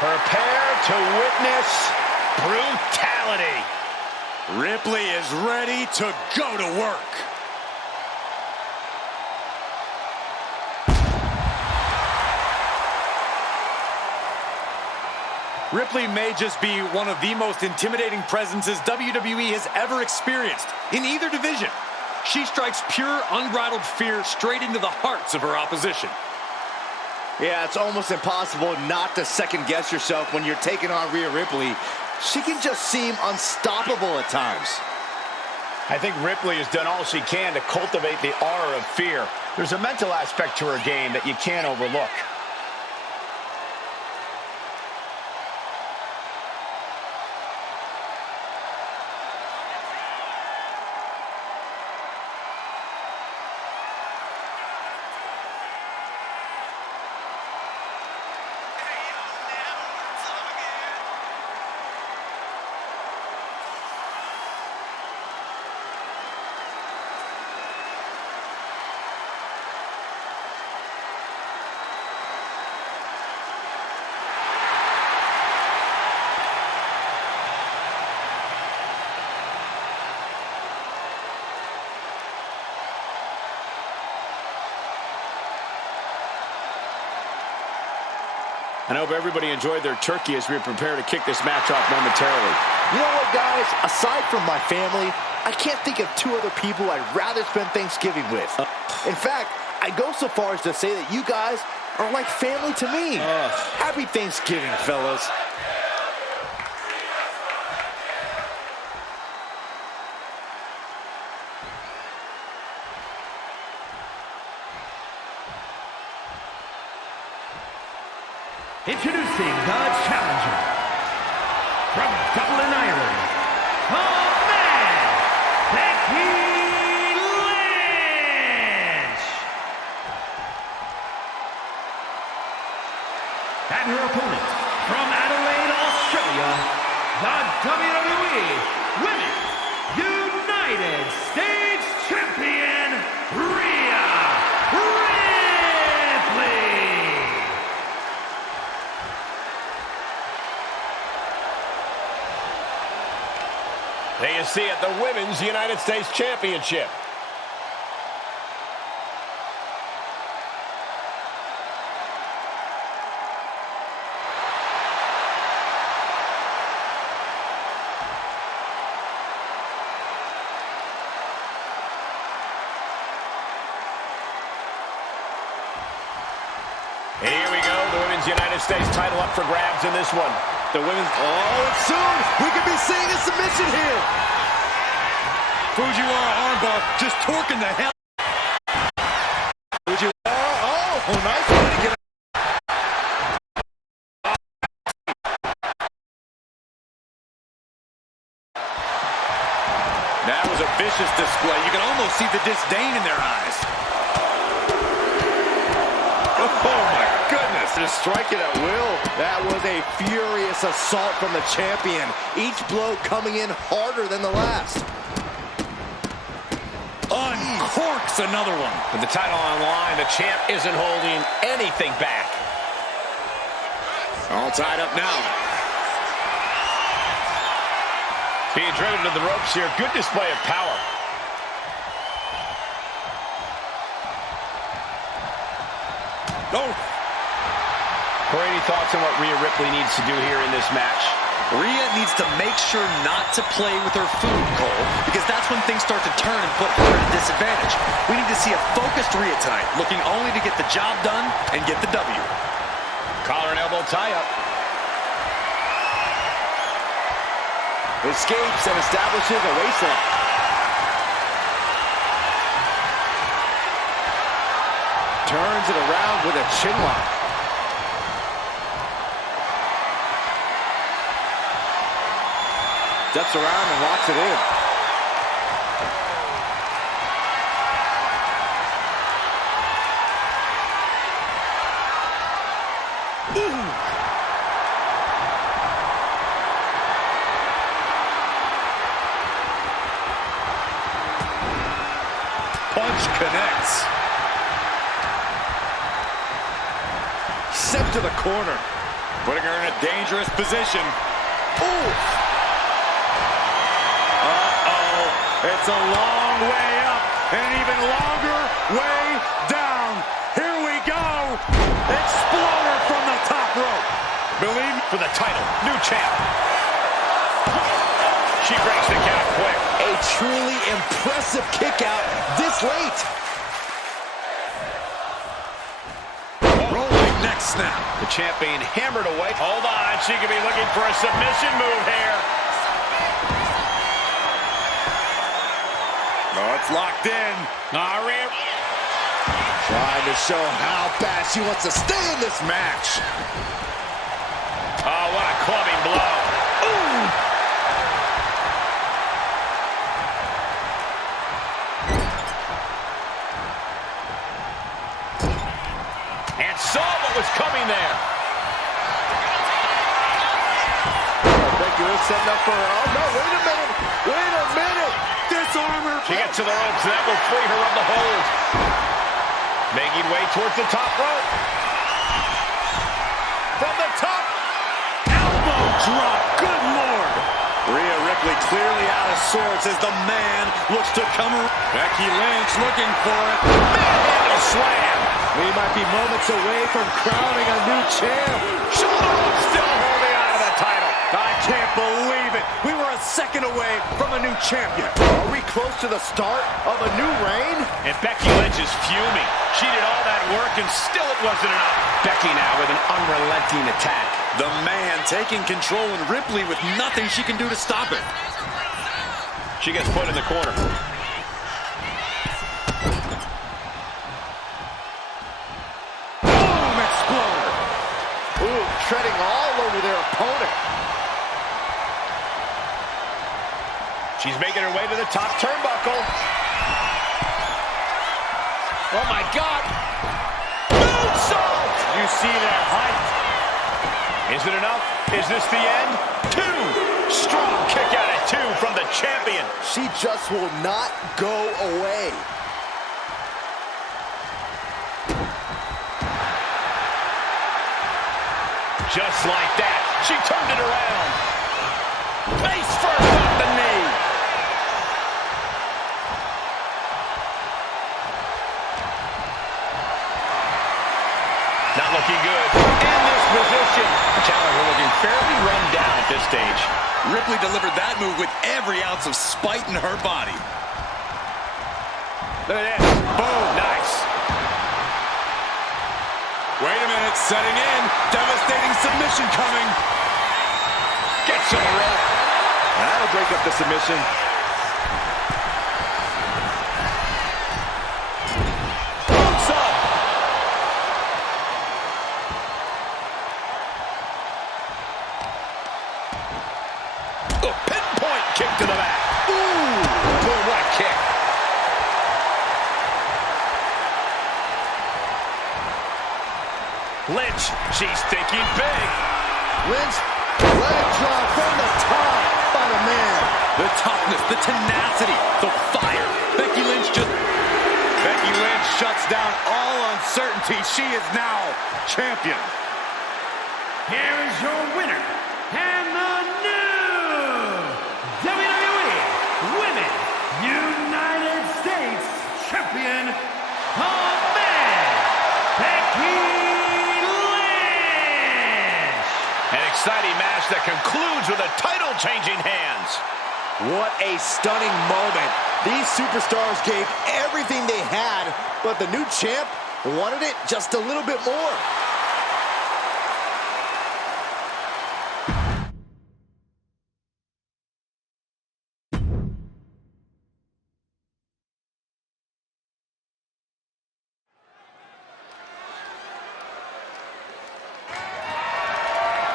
Prepare to witness brutality. Ripley is ready to go to work. Ripley may just be one of the most intimidating presences WWE has ever experienced in either division. She strikes pure, unbridled fear straight into the hearts of her opposition. Yeah, it's almost impossible not to second-guess yourself when you're taking on Rhea Ripley. She can just seem unstoppable at times. I think Ripley has done all she can to cultivate the aura of fear. There's a mental aspect to her game that you can't overlook. I hope everybody enjoyed their turkey as we prepare to kick this match off momentarily. You know what, guys? Aside from my family, I can't think of two other people I'd rather spend Thanksgiving with. In fact, I go so far as to say that you guys are like family to me. Happy Thanksgiving, fellas. Introducing the challenger from Dublin, Ireland, the man, Becky Lynch. And her opponent from Adelaide, Australia, the WWE Women's United States Champion, Rhea Ripley. There you see it, the Women's United States Championship. And here we go, the Women's United States title up for grabs in this one. The women's... Oh, and soon we could be seeing a submission here. Fujiwara armbar just torquing the hell. Fujiwara, oh, nice way to get out. That was a vicious display. You can almost see the disdain in their eyes. Oh, my goodness. Just striking at will. That was a furious assault from the champion. Each blow coming in harder than the last. Uncorks another one. With the title on the line, the champ isn't holding anything back. All tied up now. Being driven to the ropes here. Good display of power. Oh. Corey, any thoughts on what Rhea Ripley needs to do here in this match? Rhea needs to make sure not to play with her food, Cole, because that's when things start to turn and put her at a disadvantage. We need to see a focused Rhea tonight, looking only to get the job done and get the W. Collar and elbow tie-up. Escapes and establishes a waistlock. Turns it around with a chin lock. Steps around and locks it in. Ooh. Punch connects. Sent to the corner. Putting her in a dangerous position. Ooh. It's a long way up, and even longer way down. Here we go. Exploder from the top rope. Believe for the title. New champ. She breaks the count quick. A truly impressive kick out this late. Rolling neck snap. The champ being hammered away. Hold on. She could be looking for a submission move here. it's locked in. Rhea. Trying to show how bad she wants to stay in this match. Oh, what a clubbing blow. Ooh. And saw what was coming there. Becky is setting up for her. Oh, no, wait a minute. Wait a minute. Disarm her. She gets to the ropes. That will free her of the hold. Making way towards the top rope. From the top. Elbow drop. Good Lord. Rhea Ripley clearly out of sorts as the man looks to come around. Becky Lynch looking for it. Manhandle slam. We might be moments away from crowning a new champ. Shoulder rope still holding on to the title. I can't believe it. We were a second away from a new champion. Are we close to the start of a new reign? And Becky Lynch is fuming. She did all that work and still it wasn't enough. Becky now with an unrelenting attack. The man taking control and Ripley with nothing she can do to stop it. She gets put in the corner. Boom, exploder. Ooh, treading all over their opponent. She's making her way to the top turnbuckle. Oh my God. Moonsault! You see that height? Is it enough? Is this the end? 2. Strong kick out at 2 from the champion. She just will not go away. Just like that, she turned it around. Face first off the knee. Not looking good. In this position. The challenger looking fairly run down at this stage. Ripley delivered that move with every ounce of spite in her body. Look at this. Boom. Nice. Wait a minute, setting in. Devastating submission coming. Gets to the rope. That'll break up the submission. To the back. Ooh, boy, what a kick. Lynch, she's thinking big. Lynch, leg drop from the top by the man. The toughness, the tenacity, the fire. Becky Lynch shuts down all uncertainty. She is now champion. Here is your winner, and the new WWE Women's United States Champion of Men, Becky Lynch. An exciting match that concludes with a title-changing hands. What a stunning moment. These superstars gave everything they had, but the new champ wanted it just a little bit more.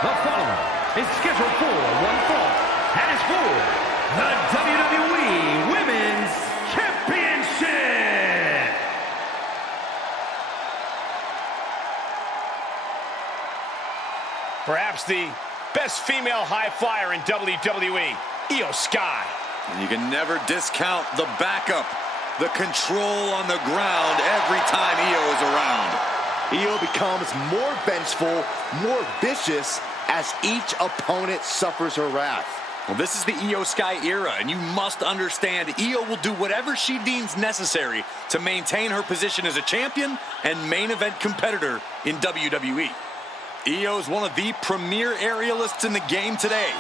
The following is scheduled for one fall, and is for the WWE Women's Championship. Perhaps the best female high flyer in WWE, Io Sky. And you can never discount the backup, the control on the ground every time Io is around. Io becomes more vengeful, more vicious as each opponent suffers her wrath. Well, this is the Io Sky era, and you must understand Io will do whatever she deems necessary to maintain her position as a champion and main event competitor in WWE. Io is one of the premier aerialists in the game today.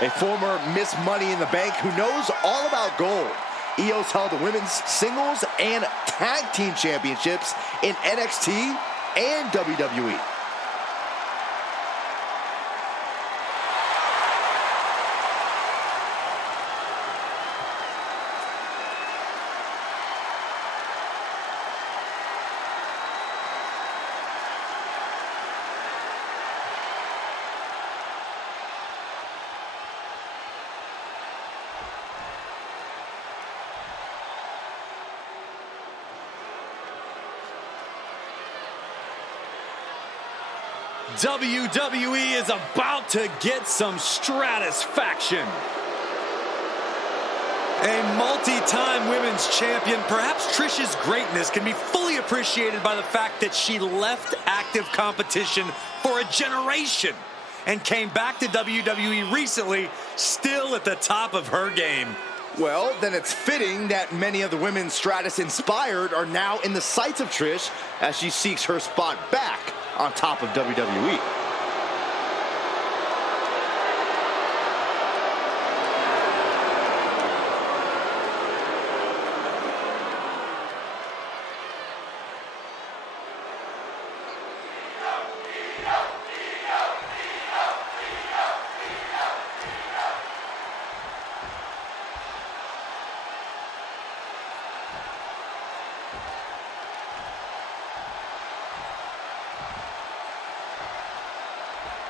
A former Miss Money in the Bank who knows all about gold. Io's held the women's singles and tag team championships in NXT and WWE. WWE is about to get some stratisfaction. A multi-time women's champion, perhaps Trish's greatness can be fully appreciated by the fact that she left active competition for a generation and came back to WWE recently, still at the top of her game. Well, then it's fitting that many of the women Stratus inspired are now in the sights of Trish as she seeks her spot back on top of WWE.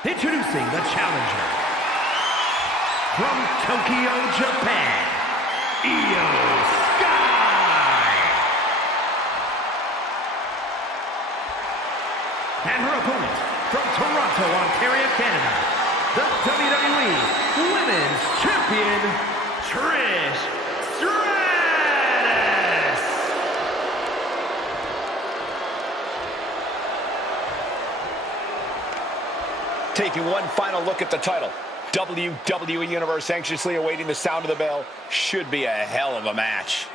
Introducing the challenger from Tokyo, Japan, Io Sky. And her opponent from Toronto, Ontario, Canada, the WWE Women's Champion, Trish Stratton. Taking one final look at the title. WWE Universe anxiously awaiting the sound of the bell. Should be a hell of a match.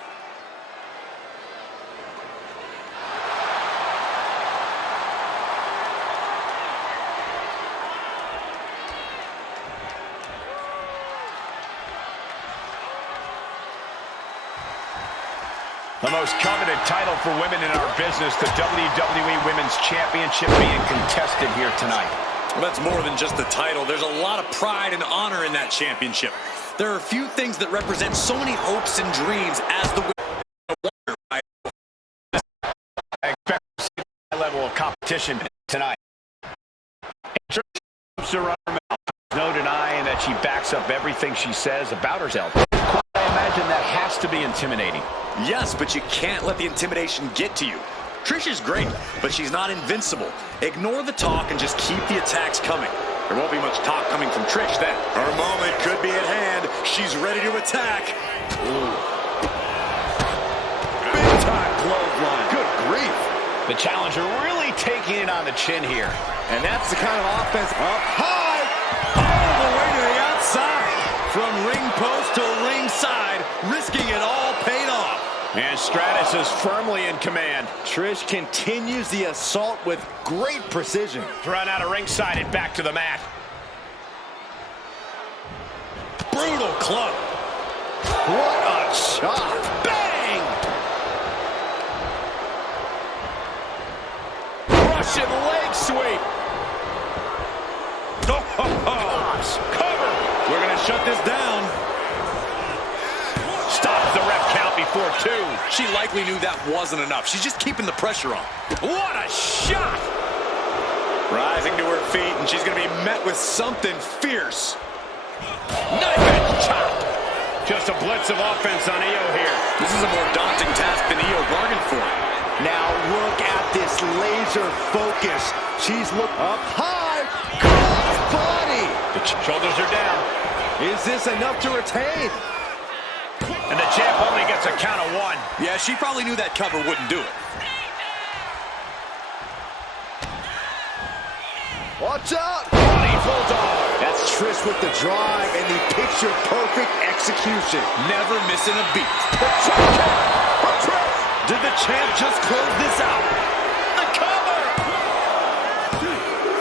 The most coveted title for women in our business, the WWE Women's Championship being contested here tonight. Well, that's more than just the title. There's a lot of pride and honor in that championship. There are a few things that represent so many hopes and dreams as the winner. I expect to see a high level of competition tonight. No denying that she backs up everything she says about herself. I imagine that has to be intimidating. Yes, but you can't let the intimidation get to you. Trish is great, but she's not invincible. Ignore the talk and just keep the attacks coming. There won't be much talk coming from Trish then. Her moment could be at hand. She's ready to attack. Ooh. Big time clothesline. Good grief. The challenger really taking it on the chin here. And that's the kind of offense up high. All the way to the outside. From ring post to ringside, risking it all paid off. And Stratus is firmly in command. Trish continues the assault with great precision. Thrown out of ringside and back to the mat. Brutal club. What a shot. Bang! Russian leg sweep. Oh, gosh. Cover. We're going to shut this down. Stops the ref count before two. She likely knew that wasn't enough. She's just keeping the pressure on. What a shot! Rising to her feet, and she's going to be met with something fierce. Knife edge chop. Just a blitz of offense on Io here. This is a more daunting task than Io bargained for. Now look at this laser focus. She's looked up high. Cross body. The shoulders are down. Is this enough to retain? And the champ only gets a count of one. Yeah, she probably knew that cover wouldn't do it. Watch out! Bulldog. That's Trish with the drive and the picture-perfect execution. Never missing a beat. The champ for Trish. Did the champ just close this out? The cover.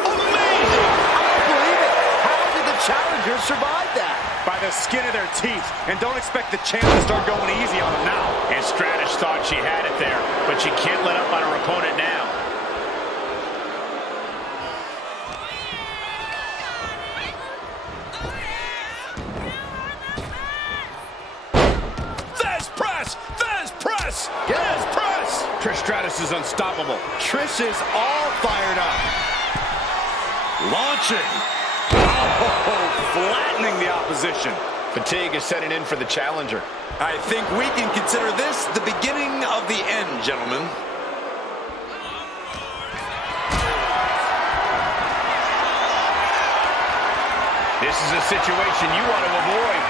Amazing! I don't believe it. How did the challenger survive that? By the skin of their teeth. And don't expect the champ to start going easy on them now. And Stratus thought she had it there, but she can't let up on her opponent now. Trish Stratus is unstoppable. Trish is all fired up. Launching. Oh, flattening the opposition. Fatigue is setting in for the challenger. I think we can consider this the beginning of the end, gentlemen. is a situation you want to avoid.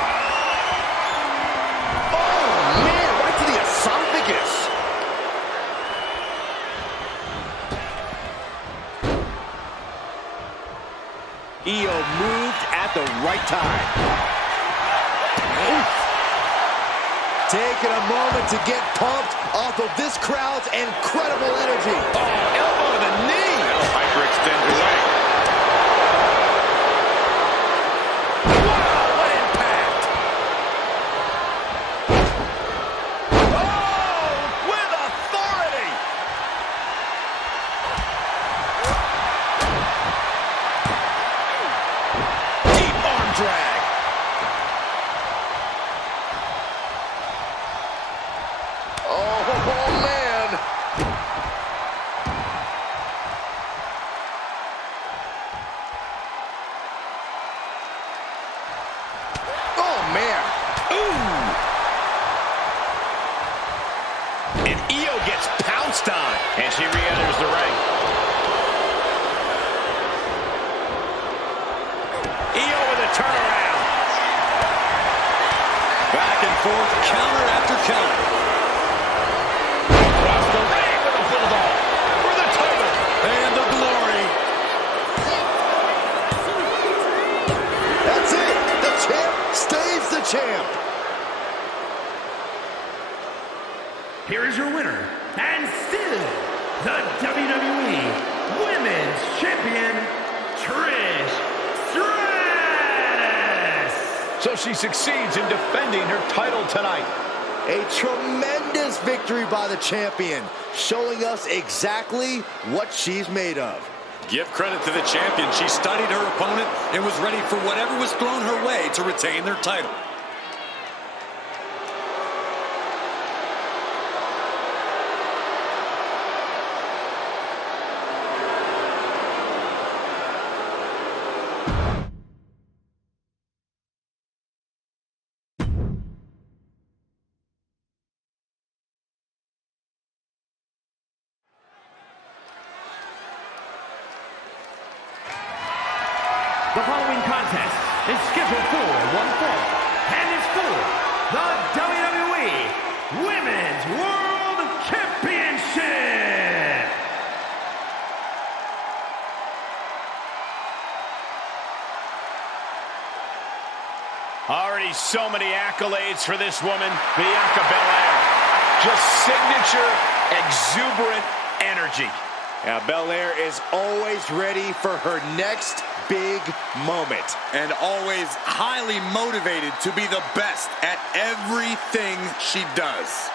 Oh, man, right to the esophagus. Io moved at the right time. Oof. Taking a moment to get pumped off of this crowd's incredible energy. Oh, elbow to the knee. That'll hyperextend your leg. Wow, what impact. Oh, with authority. Deep arm drag. Oh, man. Oh, man. Ooh. And Io gets pounced on. And she re-enters the ring. Io with a turnaround. Back and forth, counter after counter. Across the ring with a bulldog for the title. And the glory. That's it. The champ stays the champ. Here is your winner, and still the WWE Women's Champion, Trish Stratus. So she succeeds in defending her title tonight. A tremendous victory by the champion, showing us exactly what she's made of. Give credit to the champion. She studied her opponent and was ready for whatever was thrown her way to retain their title. The following contest is scheduled for one fall and is for the WWE Women's World Championship. Already so many accolades for this woman, Bianca Belair. Just signature, exuberant energy. Now, Belair is always ready for her next big moment. And always highly motivated to be the best at everything she does.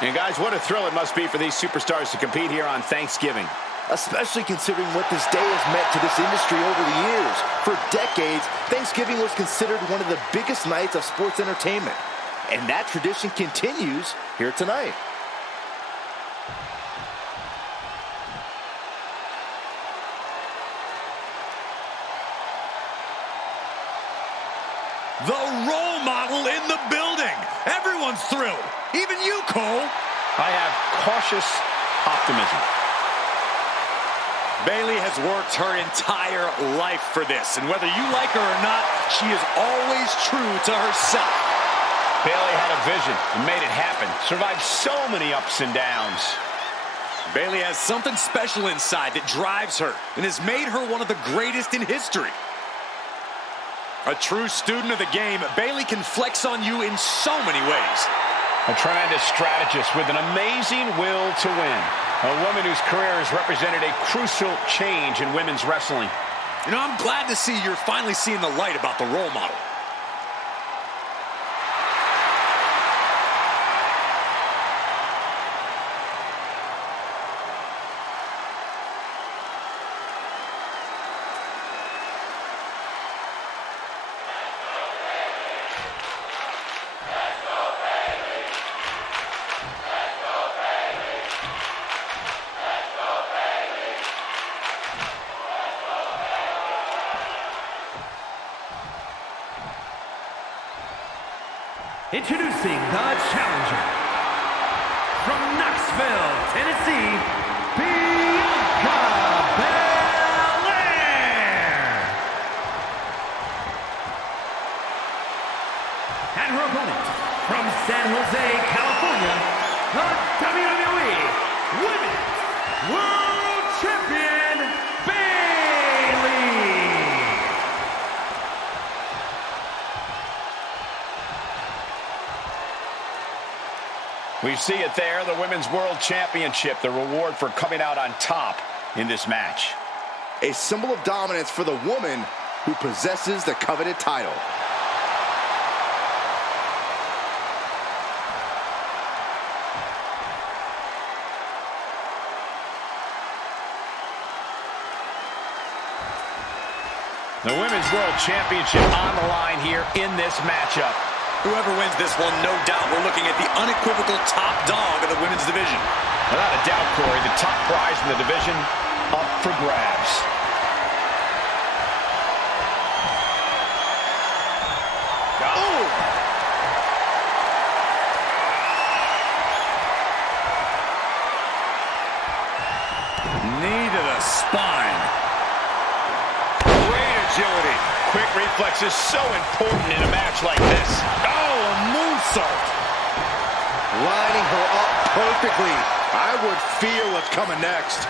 And guys, what a thrill it must be for these superstars to compete here on Thanksgiving. Especially considering what this day has meant to this industry over the years. For decades, Thanksgiving was considered one of the biggest nights of sports entertainment. And that tradition continues here tonight. The role model in the building. Everyone's thrilled. Even you, Cole. I have cautious optimism. Bayley has worked her entire life for this, and whether you like her or not, she is always true to herself. Bayley had a vision and made it happen. Survived so many ups and downs. Bayley has something special inside that drives her and has made her one of the greatest in history. A true student of the game, Bayley can flex on you in so many ways. A tremendous strategist with an amazing will to win. A woman whose career has represented a crucial change in women's wrestling. You know, I'm glad to see you're finally seeing the light about the role model. Introducing the challenger from Knoxville, Tennessee, Bianca Belair. And her opponent from San Jose, California, the WWE Women's World Champion, Bayley. We see it there, the Women's World Championship, the reward for coming out on top in this match. A symbol of dominance for the woman who possesses the coveted title. The Women's World Championship on the line here in this matchup. Whoever wins this one, no doubt, we're looking at the unequivocal top dog of the women's division. Without a doubt, Corey, the top prize in the division up for grabs. Oh! Knee to the spine. Great agility. Quick reflex is so important in a match like this. Oh, a moonsault. Lining her up perfectly. I would fear what's coming next.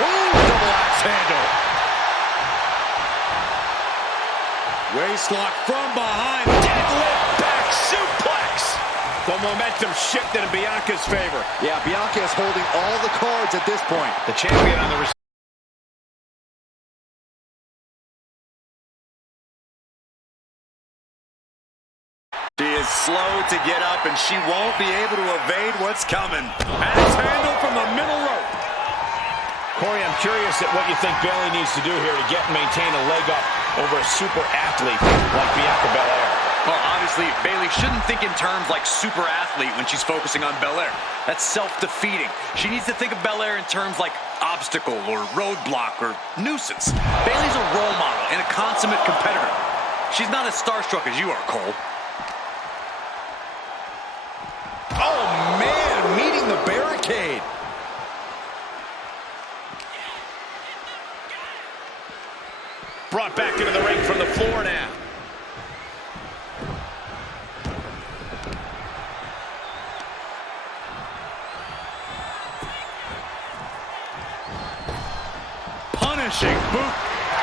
Ooh, double axe handle. Waistlock from behind. Deadlift back suplex. The momentum shifted in Bianca's favor. Yeah, Bianca is holding all the cards at this point. The champion on the She is slow to get up, and she won't be able to evade what's coming. Axe handle from the middle rope. Corey, I'm curious at what you think Bayley needs to do here to get and maintain a leg up over a super athlete like Bianca Belair. Well, obviously, Bayley shouldn't think in terms like super athlete when she's focusing on Belair. That's self-defeating. She needs to think of Belair in terms like obstacle or roadblock or nuisance. Bayley's a role model and a consummate competitor. She's not as starstruck as you are, Cole. Oh, man, meeting the barricade. Brought back into the ring from the floor now. Punishing boot.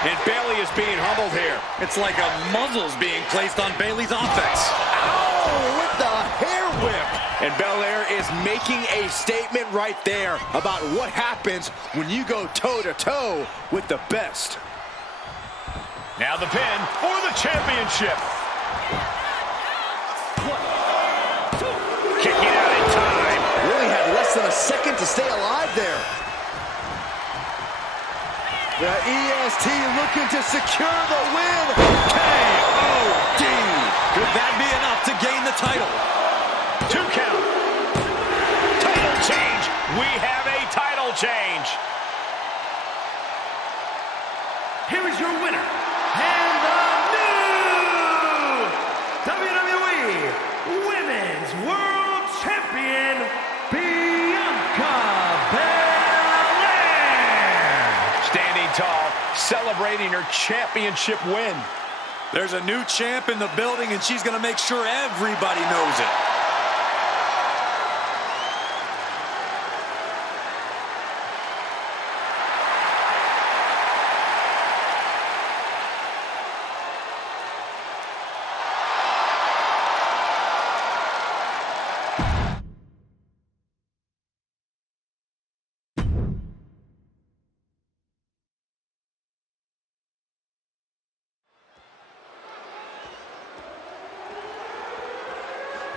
And Bayley is being humbled here. It's like a muzzle's being placed on Bayley's offense. Oh, with the hair whip. And Belair is Making a statement right there about what happens when you go toe-to-toe with the best. now the pin for the championship. Kicking out in time. Really had less than a second to stay alive there. The EST looking to secure the win. K.O.D. Could that be enough to gain the title? 2 count. Title change. We have a title change. Here is your winner, and the new WWE Women's World Champion, Bianca Belair. Standing tall, celebrating her championship win. There's a new champ in the building, and she's going to make sure everybody knows it.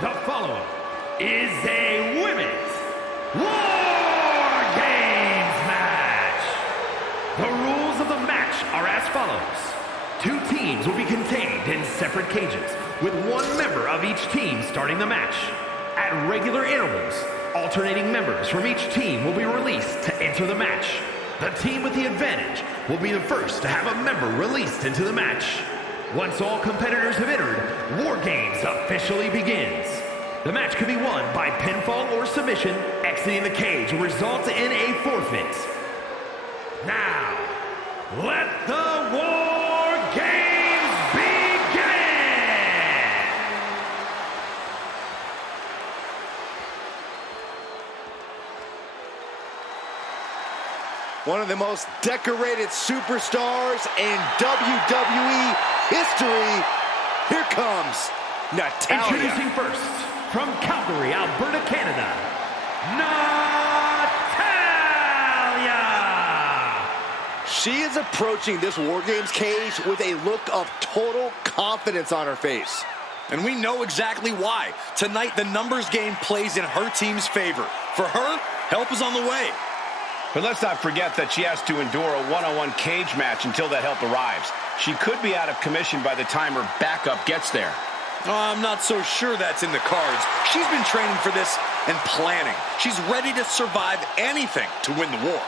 The following is a Women's War Games match. The rules of the match are as follows. 2 teams will be contained in separate cages, with 1 member of each team starting the match. At regular intervals, alternating members from each team will be released to enter the match. The team with the advantage will be the first to have a member released into the match. Once all competitors have entered, War Games officially begins. The match can be won by pinfall or submission. Exiting the cage will result in a forfeit. Now, let the War Games begin! One of the most decorated superstars in WWE history. Here comes Natalya. Introducing first, from Calgary, Alberta, Canada, Natalya! She is approaching this War Games cage with a look of total confidence on her face. And we know exactly why. Tonight, the numbers game plays in her team's favor. For her, help is on the way. But let's not forget that she has to endure a one-on-one cage match until that help arrives. She could be out of commission by the time her backup gets there. Oh, I'm not so sure that's in the cards. She's been training for this and planning. She's ready to survive anything to win the war.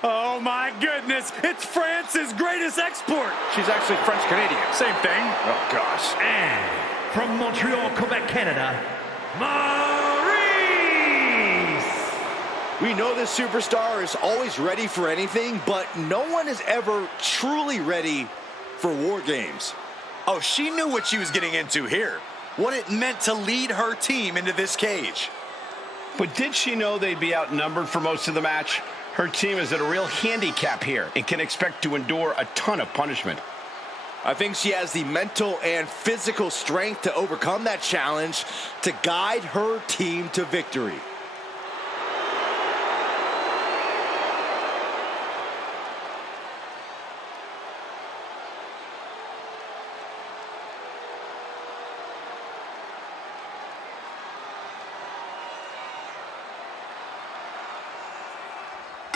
Oh my goodness, it's France's greatest export. She's actually French-Canadian. Same thing. Oh, gosh. And from Montreal, Quebec, Canada, Maurice! We know this superstar is always ready for anything, but no one is ever truly ready for War Games. Oh, she knew what she was getting into here. What it meant to lead her team into this cage. But did she know they'd be outnumbered for most of the match? Her team is at a real handicap here and can expect to endure a ton of punishment. I think she has the mental and physical strength to overcome that challenge to guide her team to victory.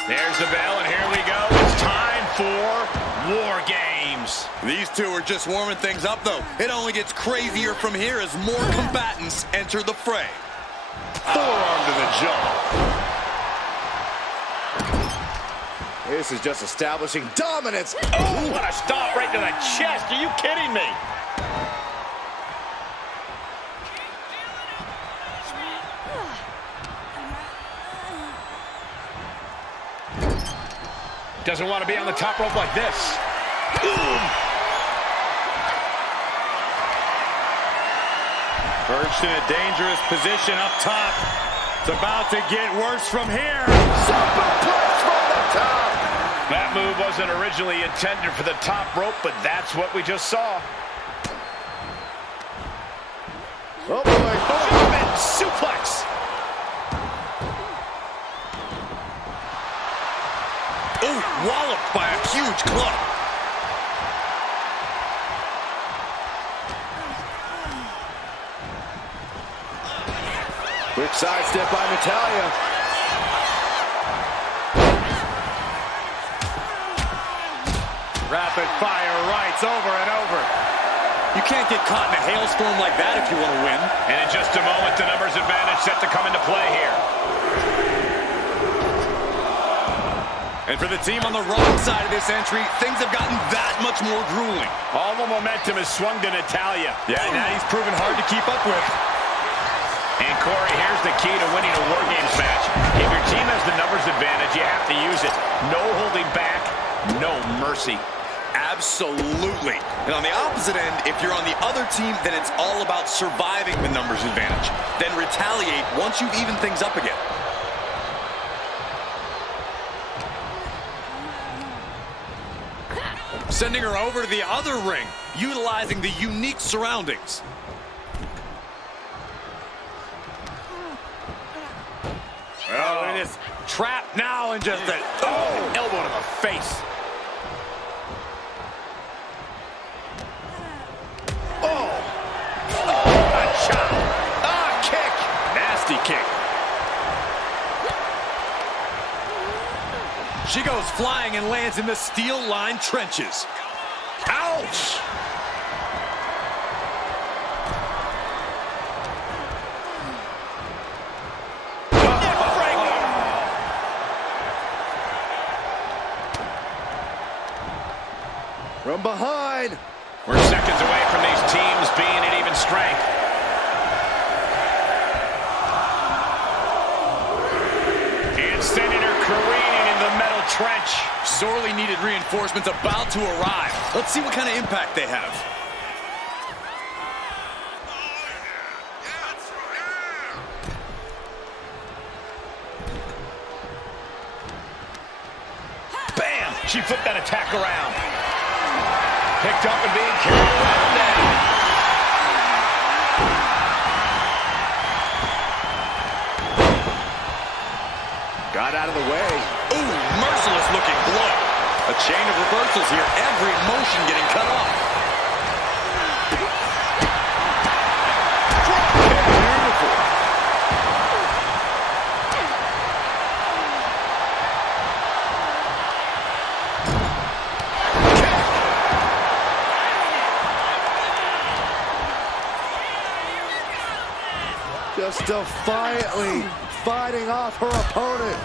There's the bell, and here we go. It's time for War Games. These two are just warming things up, though. It only gets crazier from here as more combatants enter the fray. Forearm to the jaw. This is just establishing dominance. Oh, what a stomp right to the chest. Are you kidding me? Doesn't want to be on the top rope like this. Perched in a dangerous position up top. It's about to get worse from here. Superplex from the top. That move wasn't originally intended for the top rope, but that's what we just saw. Oh, boy. German suplex. Ooh, walloped by a huge club. Quick sidestep by Natalya. Rapid fire rights over and over. You can't get caught in a hailstorm like that if you want to win. And in just a moment, the numbers advantage set to come into play here. And for the team on the wrong side of this entry, things have gotten that much more grueling. All the momentum is swung to Natalya. Yeah, now he's proven hard to keep up with. And Corey, here's the key to winning a War Games match. If your team has the numbers advantage, you have to use it. No holding back, no mercy. Absolutely. And on the opposite end, if you're on the other team, then it's all about surviving the numbers advantage. Then retaliate once you've evened things up again. Sending her over to the other ring, utilizing the unique surroundings. Oh, it is trapped now and just Elbow to the face. a chop. Kick. Nasty kick. She goes flying and lands in the steel-lined trenches. Ouch! Ouch! From behind. We're seconds away from these teams being at even strength. And sending her careening in the metal trench. Sorely needed reinforcements about to arrive. Let's see what kind of impact they have. Bam! She flipped that attack around. Picked up and being carried around now. Got out of the way. Ooh, merciless looking blow. A chain of reversals here. Every motion getting cut off. Beautiful. Just defiantly fighting off her opponent.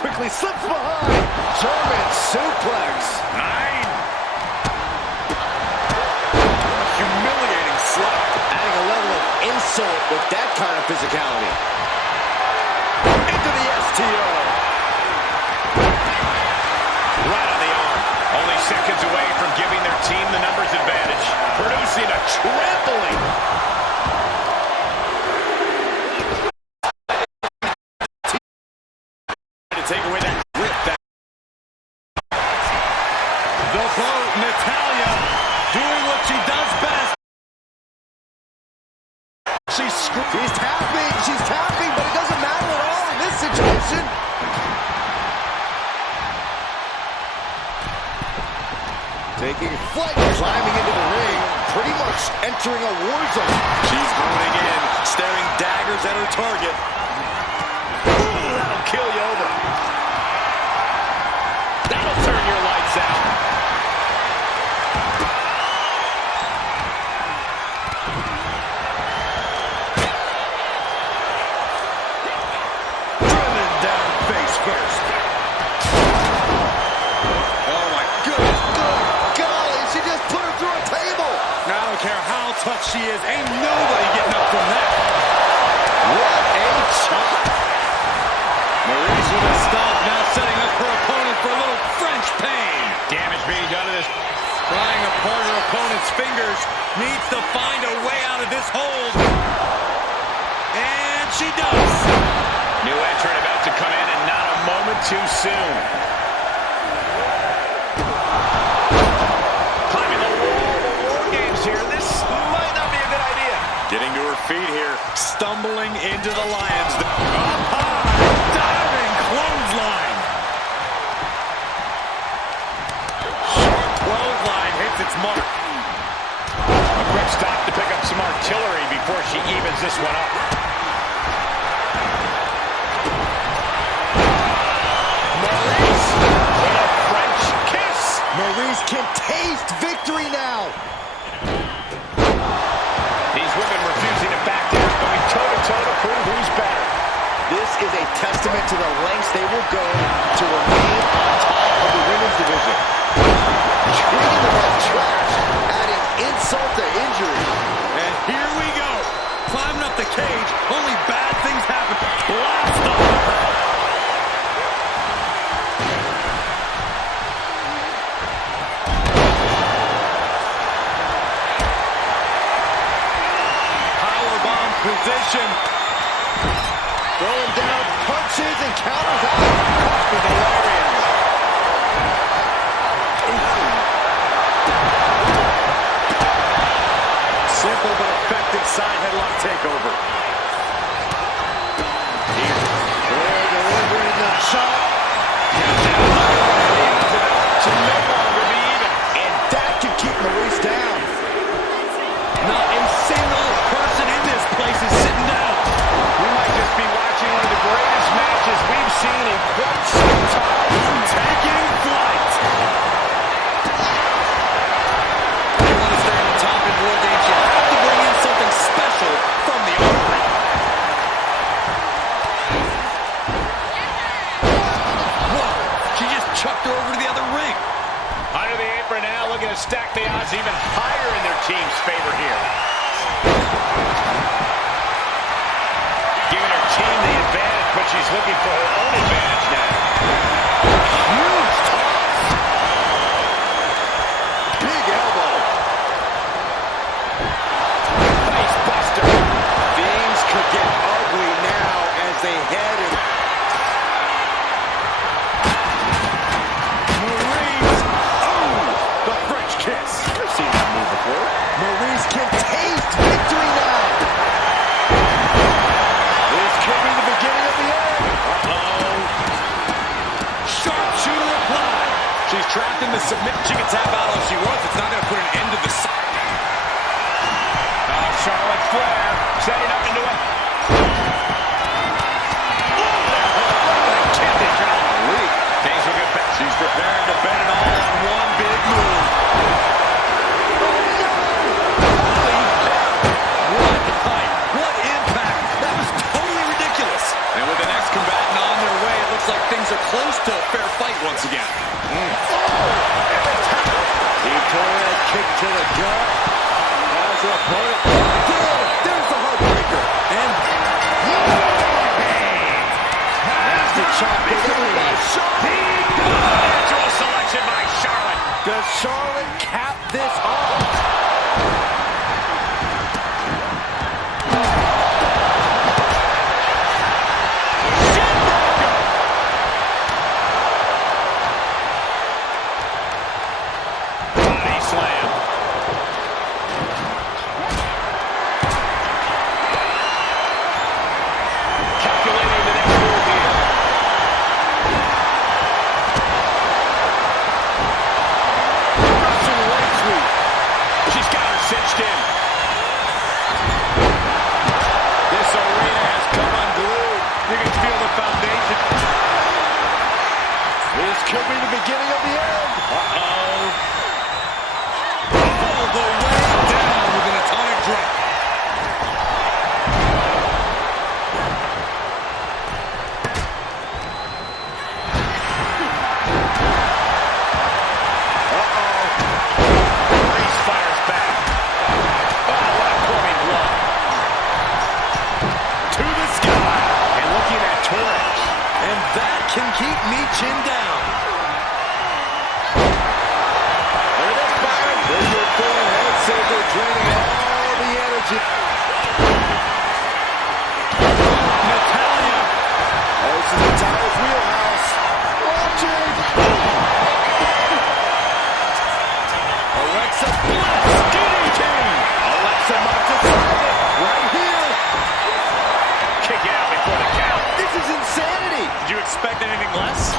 Quickly slips behind. German suplex. 9. Humiliating slap. Adding a level of insult with that kind of physicality. Into the STO. Right on the arm. Only seconds away from giving their team the numbers advantage. Producing a trampling. To take away that grip. The boat, Natalya, doing what she does best. She's tapping, but it doesn't matter at all in this situation. Taking flight, climbing into the ring, pretty much entering a war zone. She's honing in, staring daggers at her target. Ooh, that'll kill you over. That'll turn your lights out. Driven down face first. Oh my goodness. Good golly, she just put her through a table. Now, I don't care how tough she is, ain't nobody getting up from that. What a chop. Maurice with a stop, now setting up her opponent for a little French pain. Damage being done to this. Prying apart her opponent's fingers, needs to find a way out of this hold. And she does. New entrant about to come in and not a moment too soon. Climbing the wall of the War Games here. This might not be a good idea. Getting to her feet here, stumbling into the Lions. Diving clothesline. Sharp clothesline hits its mark. A quick stop to pick up some artillery before she evens this one up. Maurice with a French kiss. Maurice can taste victory now. These women refusing to back down, going toe-to-toe to prove who's better. This is a testament to the lengths they will go to remain on top of the women's division. Treating them like trash, adding insult to injury. And here we go. Climbing up the cage, only bad things happen. Blast off. Position. Throwing down punches and counters out. to stack the odds even higher in their team's favor here. Giving her team the advantage, but she's looking for her own advantage now. Huge toss. Big elbow. Face buster. Things could get ugly now as they head in. I've seen that move before. Maurice can taste victory now. This could be the beginning of the end. Uh-oh. Sharpshooter applied. She's trapped in the submit. She can tap out all she wants. It's not going to put an end to the... Charlotte Flair setting up into a... Things will get back. She's preparing to bet it all on one big move. What impact! That was totally ridiculous. And with the next combatant on their way, it looks like things are close to a fair fight once again. Victoria kick to the gut. Has her opponent. There's the heartbreaker. And nasty chop delivered by Charlotte. Virtual selection by Charlotte. Does Charlotte cap this off? Body slam. Calculating the next move here. Russian leg sweep. She's got her cinched in. This arena has come unglued. You can feel the foundation. This could be the beginning of the end. Uh-oh. All the way down with an atomic drop. Reese fires back. Oh, what a clubbing blow. To the sky. And looking at Torres. And that can keep me chinned down. There it is, Byron. There's your forward head saver draining all the energy. Natalia. Oh, this is Natalia's wheelhouse. Watching. Alexa Bliss. DDT. Alexa might decide it right here. Kick out before the count. This is insanity. Did you expect anything less?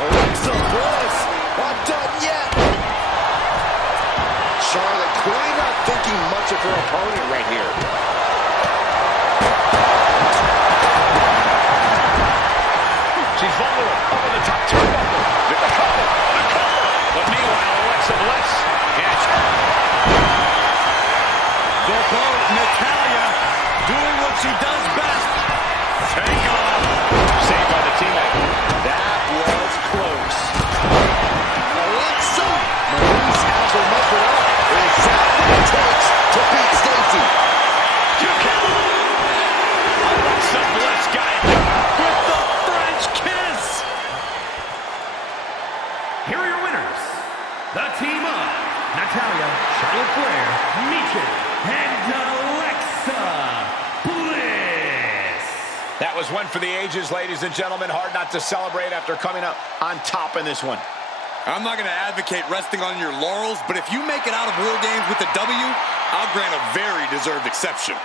Alexa Bliss. Not done yet. Charlotte clearly not thinking much of her opponent right here. She's vulnerable. Over the top turnbuckle. The cover. The cover. But meanwhile, Alexa Bliss. Yes. The boat, Natalia, doing what she does best. Take off. Saved by the teammate. That was close. Alexa. Maurice has her measured up. Exactly what it takes to beat Stacy. Two count. Alexa Bliss got it done. With the French kiss. Here are your winners. The team of Natalia, Charlotte Flair, Micha, and Alexa Bliss. That was one for the ages, ladies and gentlemen. Hard not to celebrate after coming up on top in this one. I'm not going to advocate resting on your laurels, but if you make it out of War Games with the W, I'll grant a very deserved exception.